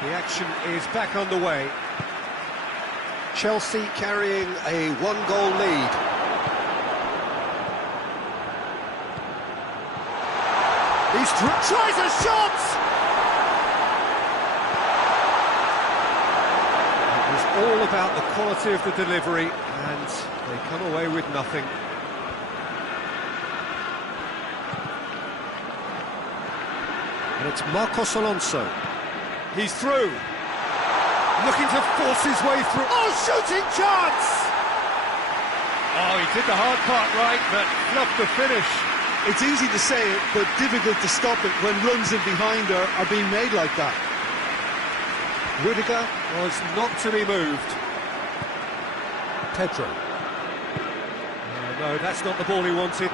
The action is back underway. Chelsea carrying a 1-goal lead. He's tries a shot! It was all about the quality of the delivery, and they come away with nothing. And it's Marcos Alonso. He's through. Looking to force his way through. Oh, shooting chance! Oh, he did the hard part right, but fluffed the finish. It's easy to say it, but difficult to stop it when runs in behind are being made like that. Rudiger was not to be moved. Pedro. No, that's not the ball he wanted.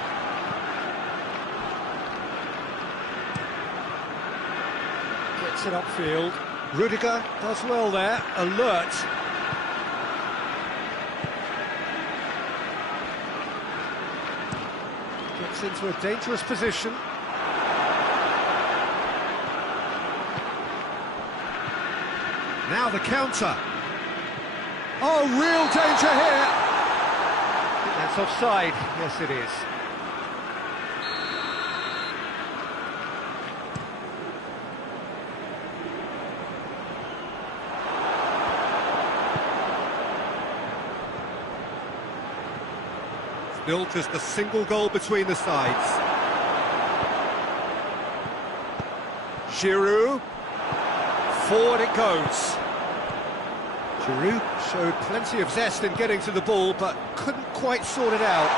Gets it upfield. Rudiger does well there, alert. Gets into a dangerous position. Now the counter. Oh, real danger here. I think that's offside. Yes, it is. Still just a single goal between the sides. Giroud. Forward it goes. Giroud showed plenty of zest in getting to the ball, but couldn't quite sort it out.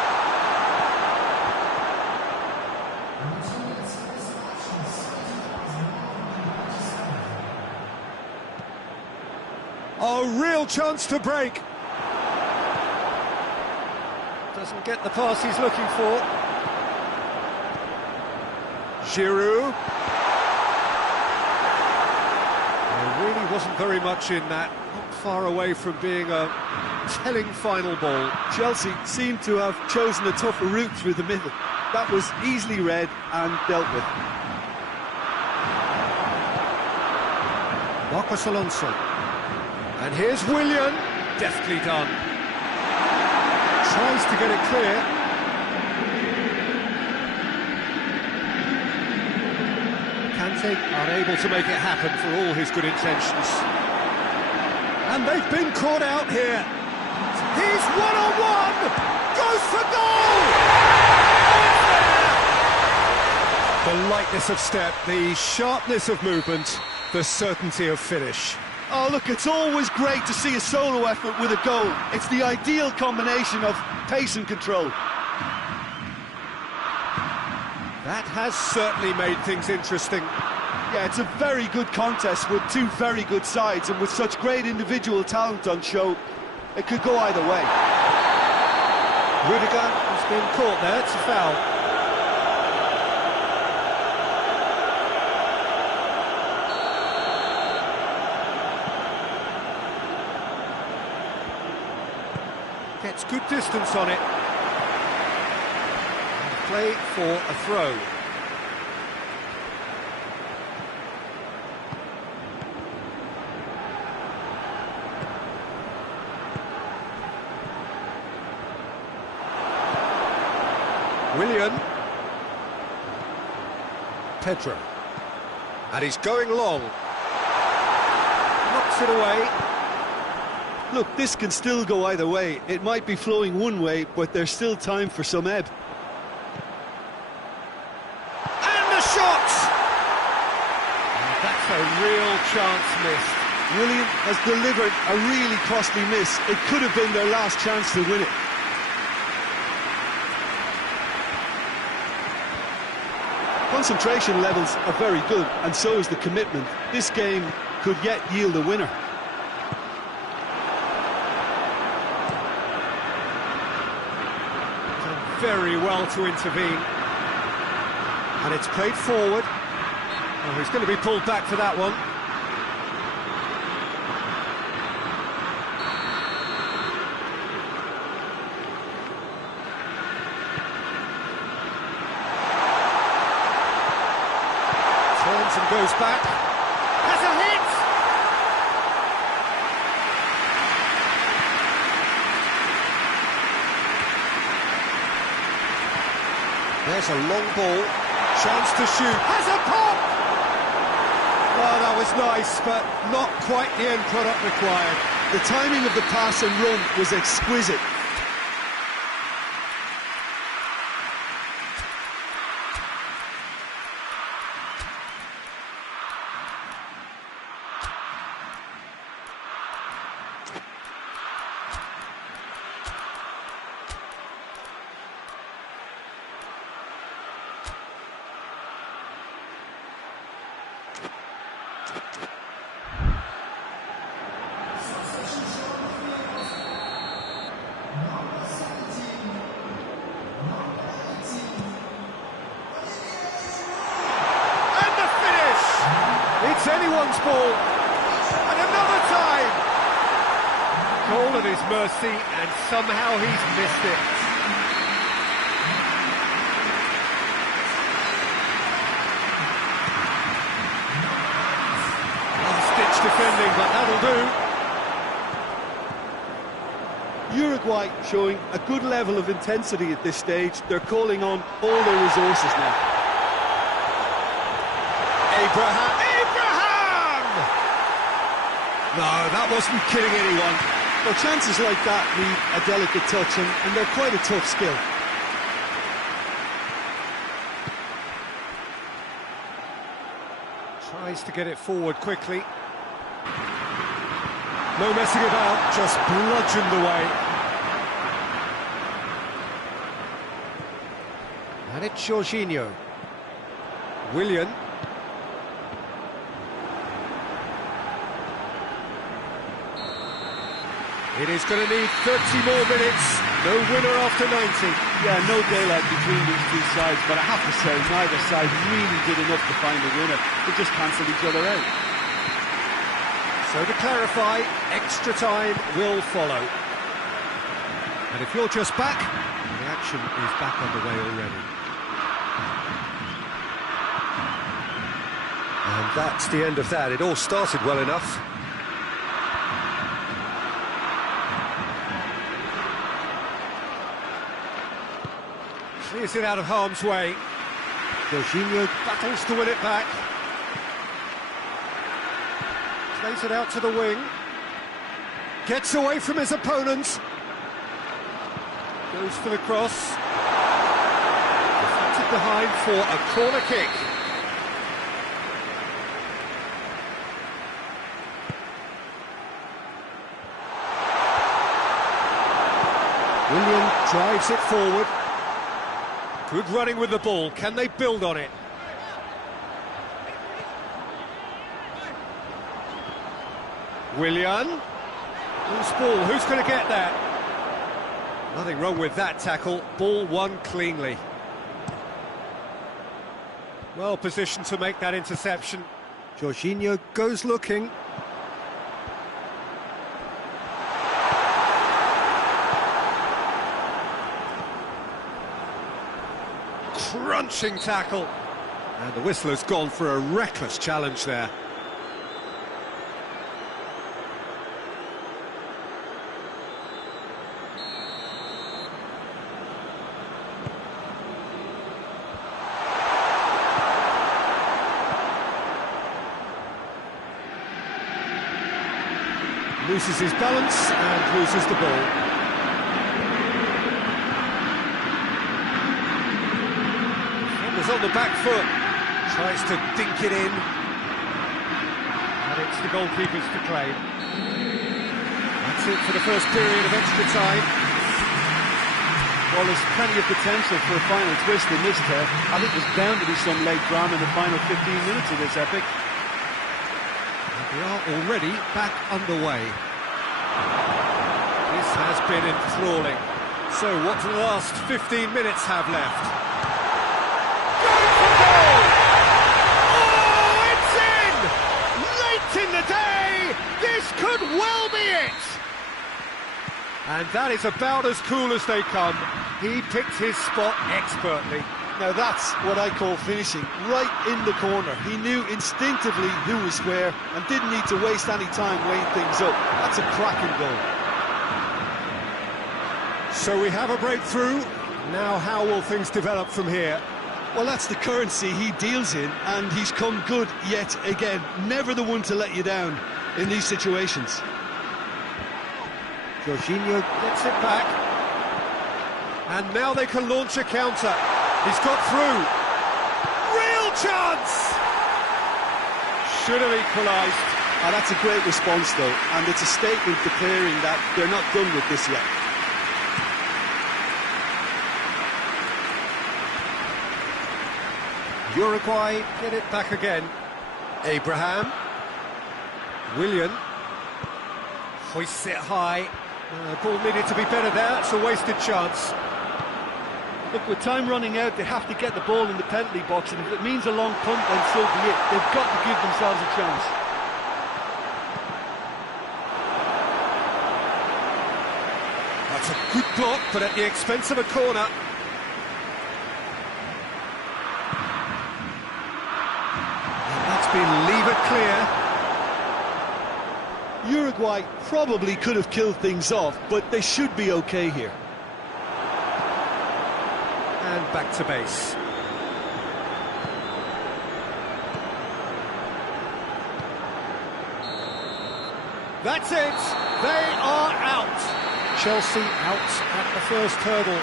Oh, real chance to break. Doesn't get the pass he's looking for. Giroud. There really wasn't very much in that. Not far away from being a telling final ball. Chelsea seem to have chosen a tougher route through the middle. That was easily read and dealt with. Marcos Alonso. And here's Willian. Deftly done. Tries to get it clear. Kante unable to make it happen for all his good intentions. And they've been caught out here. He's one-on-one! Goes for goal! The lightness of step, the sharpness of movement, the certainty of finish. Oh, look, it's always great to see a solo effort with a goal. It's the ideal combination of pace and control. That has certainly made things interesting. Yeah, it's a very good contest with two very good sides, and with such great individual talent on show, it could go either way. Rudiger has been caught there, it's a foul. Gets good distance on it. Play for a throw. Willian. Pedro. And he's going long. Knocks it away. Look, this can still go either way. It might be flowing one way, but there's still time for some ebb. And the shot! That's a real chance missed. Willian has delivered a really costly miss. It could have been their last chance to win it. Concentration levels are very good, and so is the commitment. This game could yet yield a winner. Very well to intervene, and it's played forward. Oh, he's going to be pulled back for that one. Turns and goes back. Has a hit! There's a long ball, chance to shoot, has a pop! Oh, that was nice, but not quite the end product required. The timing of the pass and run was exquisite. It's anyone's ball, and another time! Goal at his mercy, and somehow he's missed it. Last-ditch defending, but that'll do. Uruguay showing a good level of intensity at this stage. They're calling on all their resources now. Abraham! No, that wasn't kidding anyone. Well, chances like that need a delicate touch, and they're quite a tough skill. Tries to get it forward quickly. No messing about, just bludgeoned away. And it's Jorginho. Willian. It is going to need 30 more minutes. No winner after 90. Yeah, no daylight between these two sides, but I have to say, neither side really did enough to find a winner. They just cancelled each other out. So to clarify, extra time will follow. And if you're just back, the action is back underway already. And that's the end of that. It all started well enough. Clears it out of harm's way. Jorginho battles to win it back. Plays it out to the wing. Gets away from his opponents. Goes for the cross. Deflected behind for a corner kick. Willian drives it forward. Good running with the ball. Can they build on it? Willian. Loose ball. Who's going to get that? Nothing wrong with that tackle. Ball won cleanly. Well positioned to make that interception. Jorginho goes looking. Crunching tackle. And the whistler's gone for a reckless challenge there. Loses his balance and loses the ball. On the back foot, tries to dink it in, and it's the goalkeepers to claim. That's it for the first period of extra time. Well, there's plenty of potential for a final twist in this tale. I think there's bound to be some late drama in the final 15 minutes of this epic. And we are already back underway. This has been enthralling. So what do the last 15 minutes have left? In the day, this could well be it. And that is about as cool as they come. He picked his spot expertly. Now that's what I call finishing, right in the corner. He knew instinctively who was where and didn't need to waste any time weighing things up. That's a cracking goal. So we have a breakthrough. Now how will things develop from here? Well, that's the currency he deals in, and he's come good yet again. Never the one to let you down in these situations. Jorginho gets it back. And now they can launch a counter. He's got through. Real chance! Should have equalised. Oh, that's a great response, though, and it's a statement declaring that they're not done with this yet. Uruguay get it back again. Abraham. Willian. Hoists it high. Ball needed to be better there. It's a wasted chance. Look, with time running out, they have to get the ball in the penalty box, and if it means a long punt, then so be it. They've got to give themselves a chance. That's a good block, but at the expense of a corner. Been levered clear. Uruguay probably could have killed things off, but they should be okay here. And back to base. That's it. They are out. Chelsea out at the first hurdle.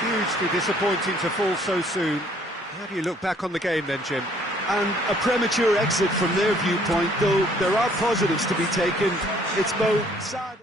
Hugely disappointing to fall so soon. How do you look back on the game then, Jim? And a premature exit from their viewpoint, though there are positives to be taken. It's both sad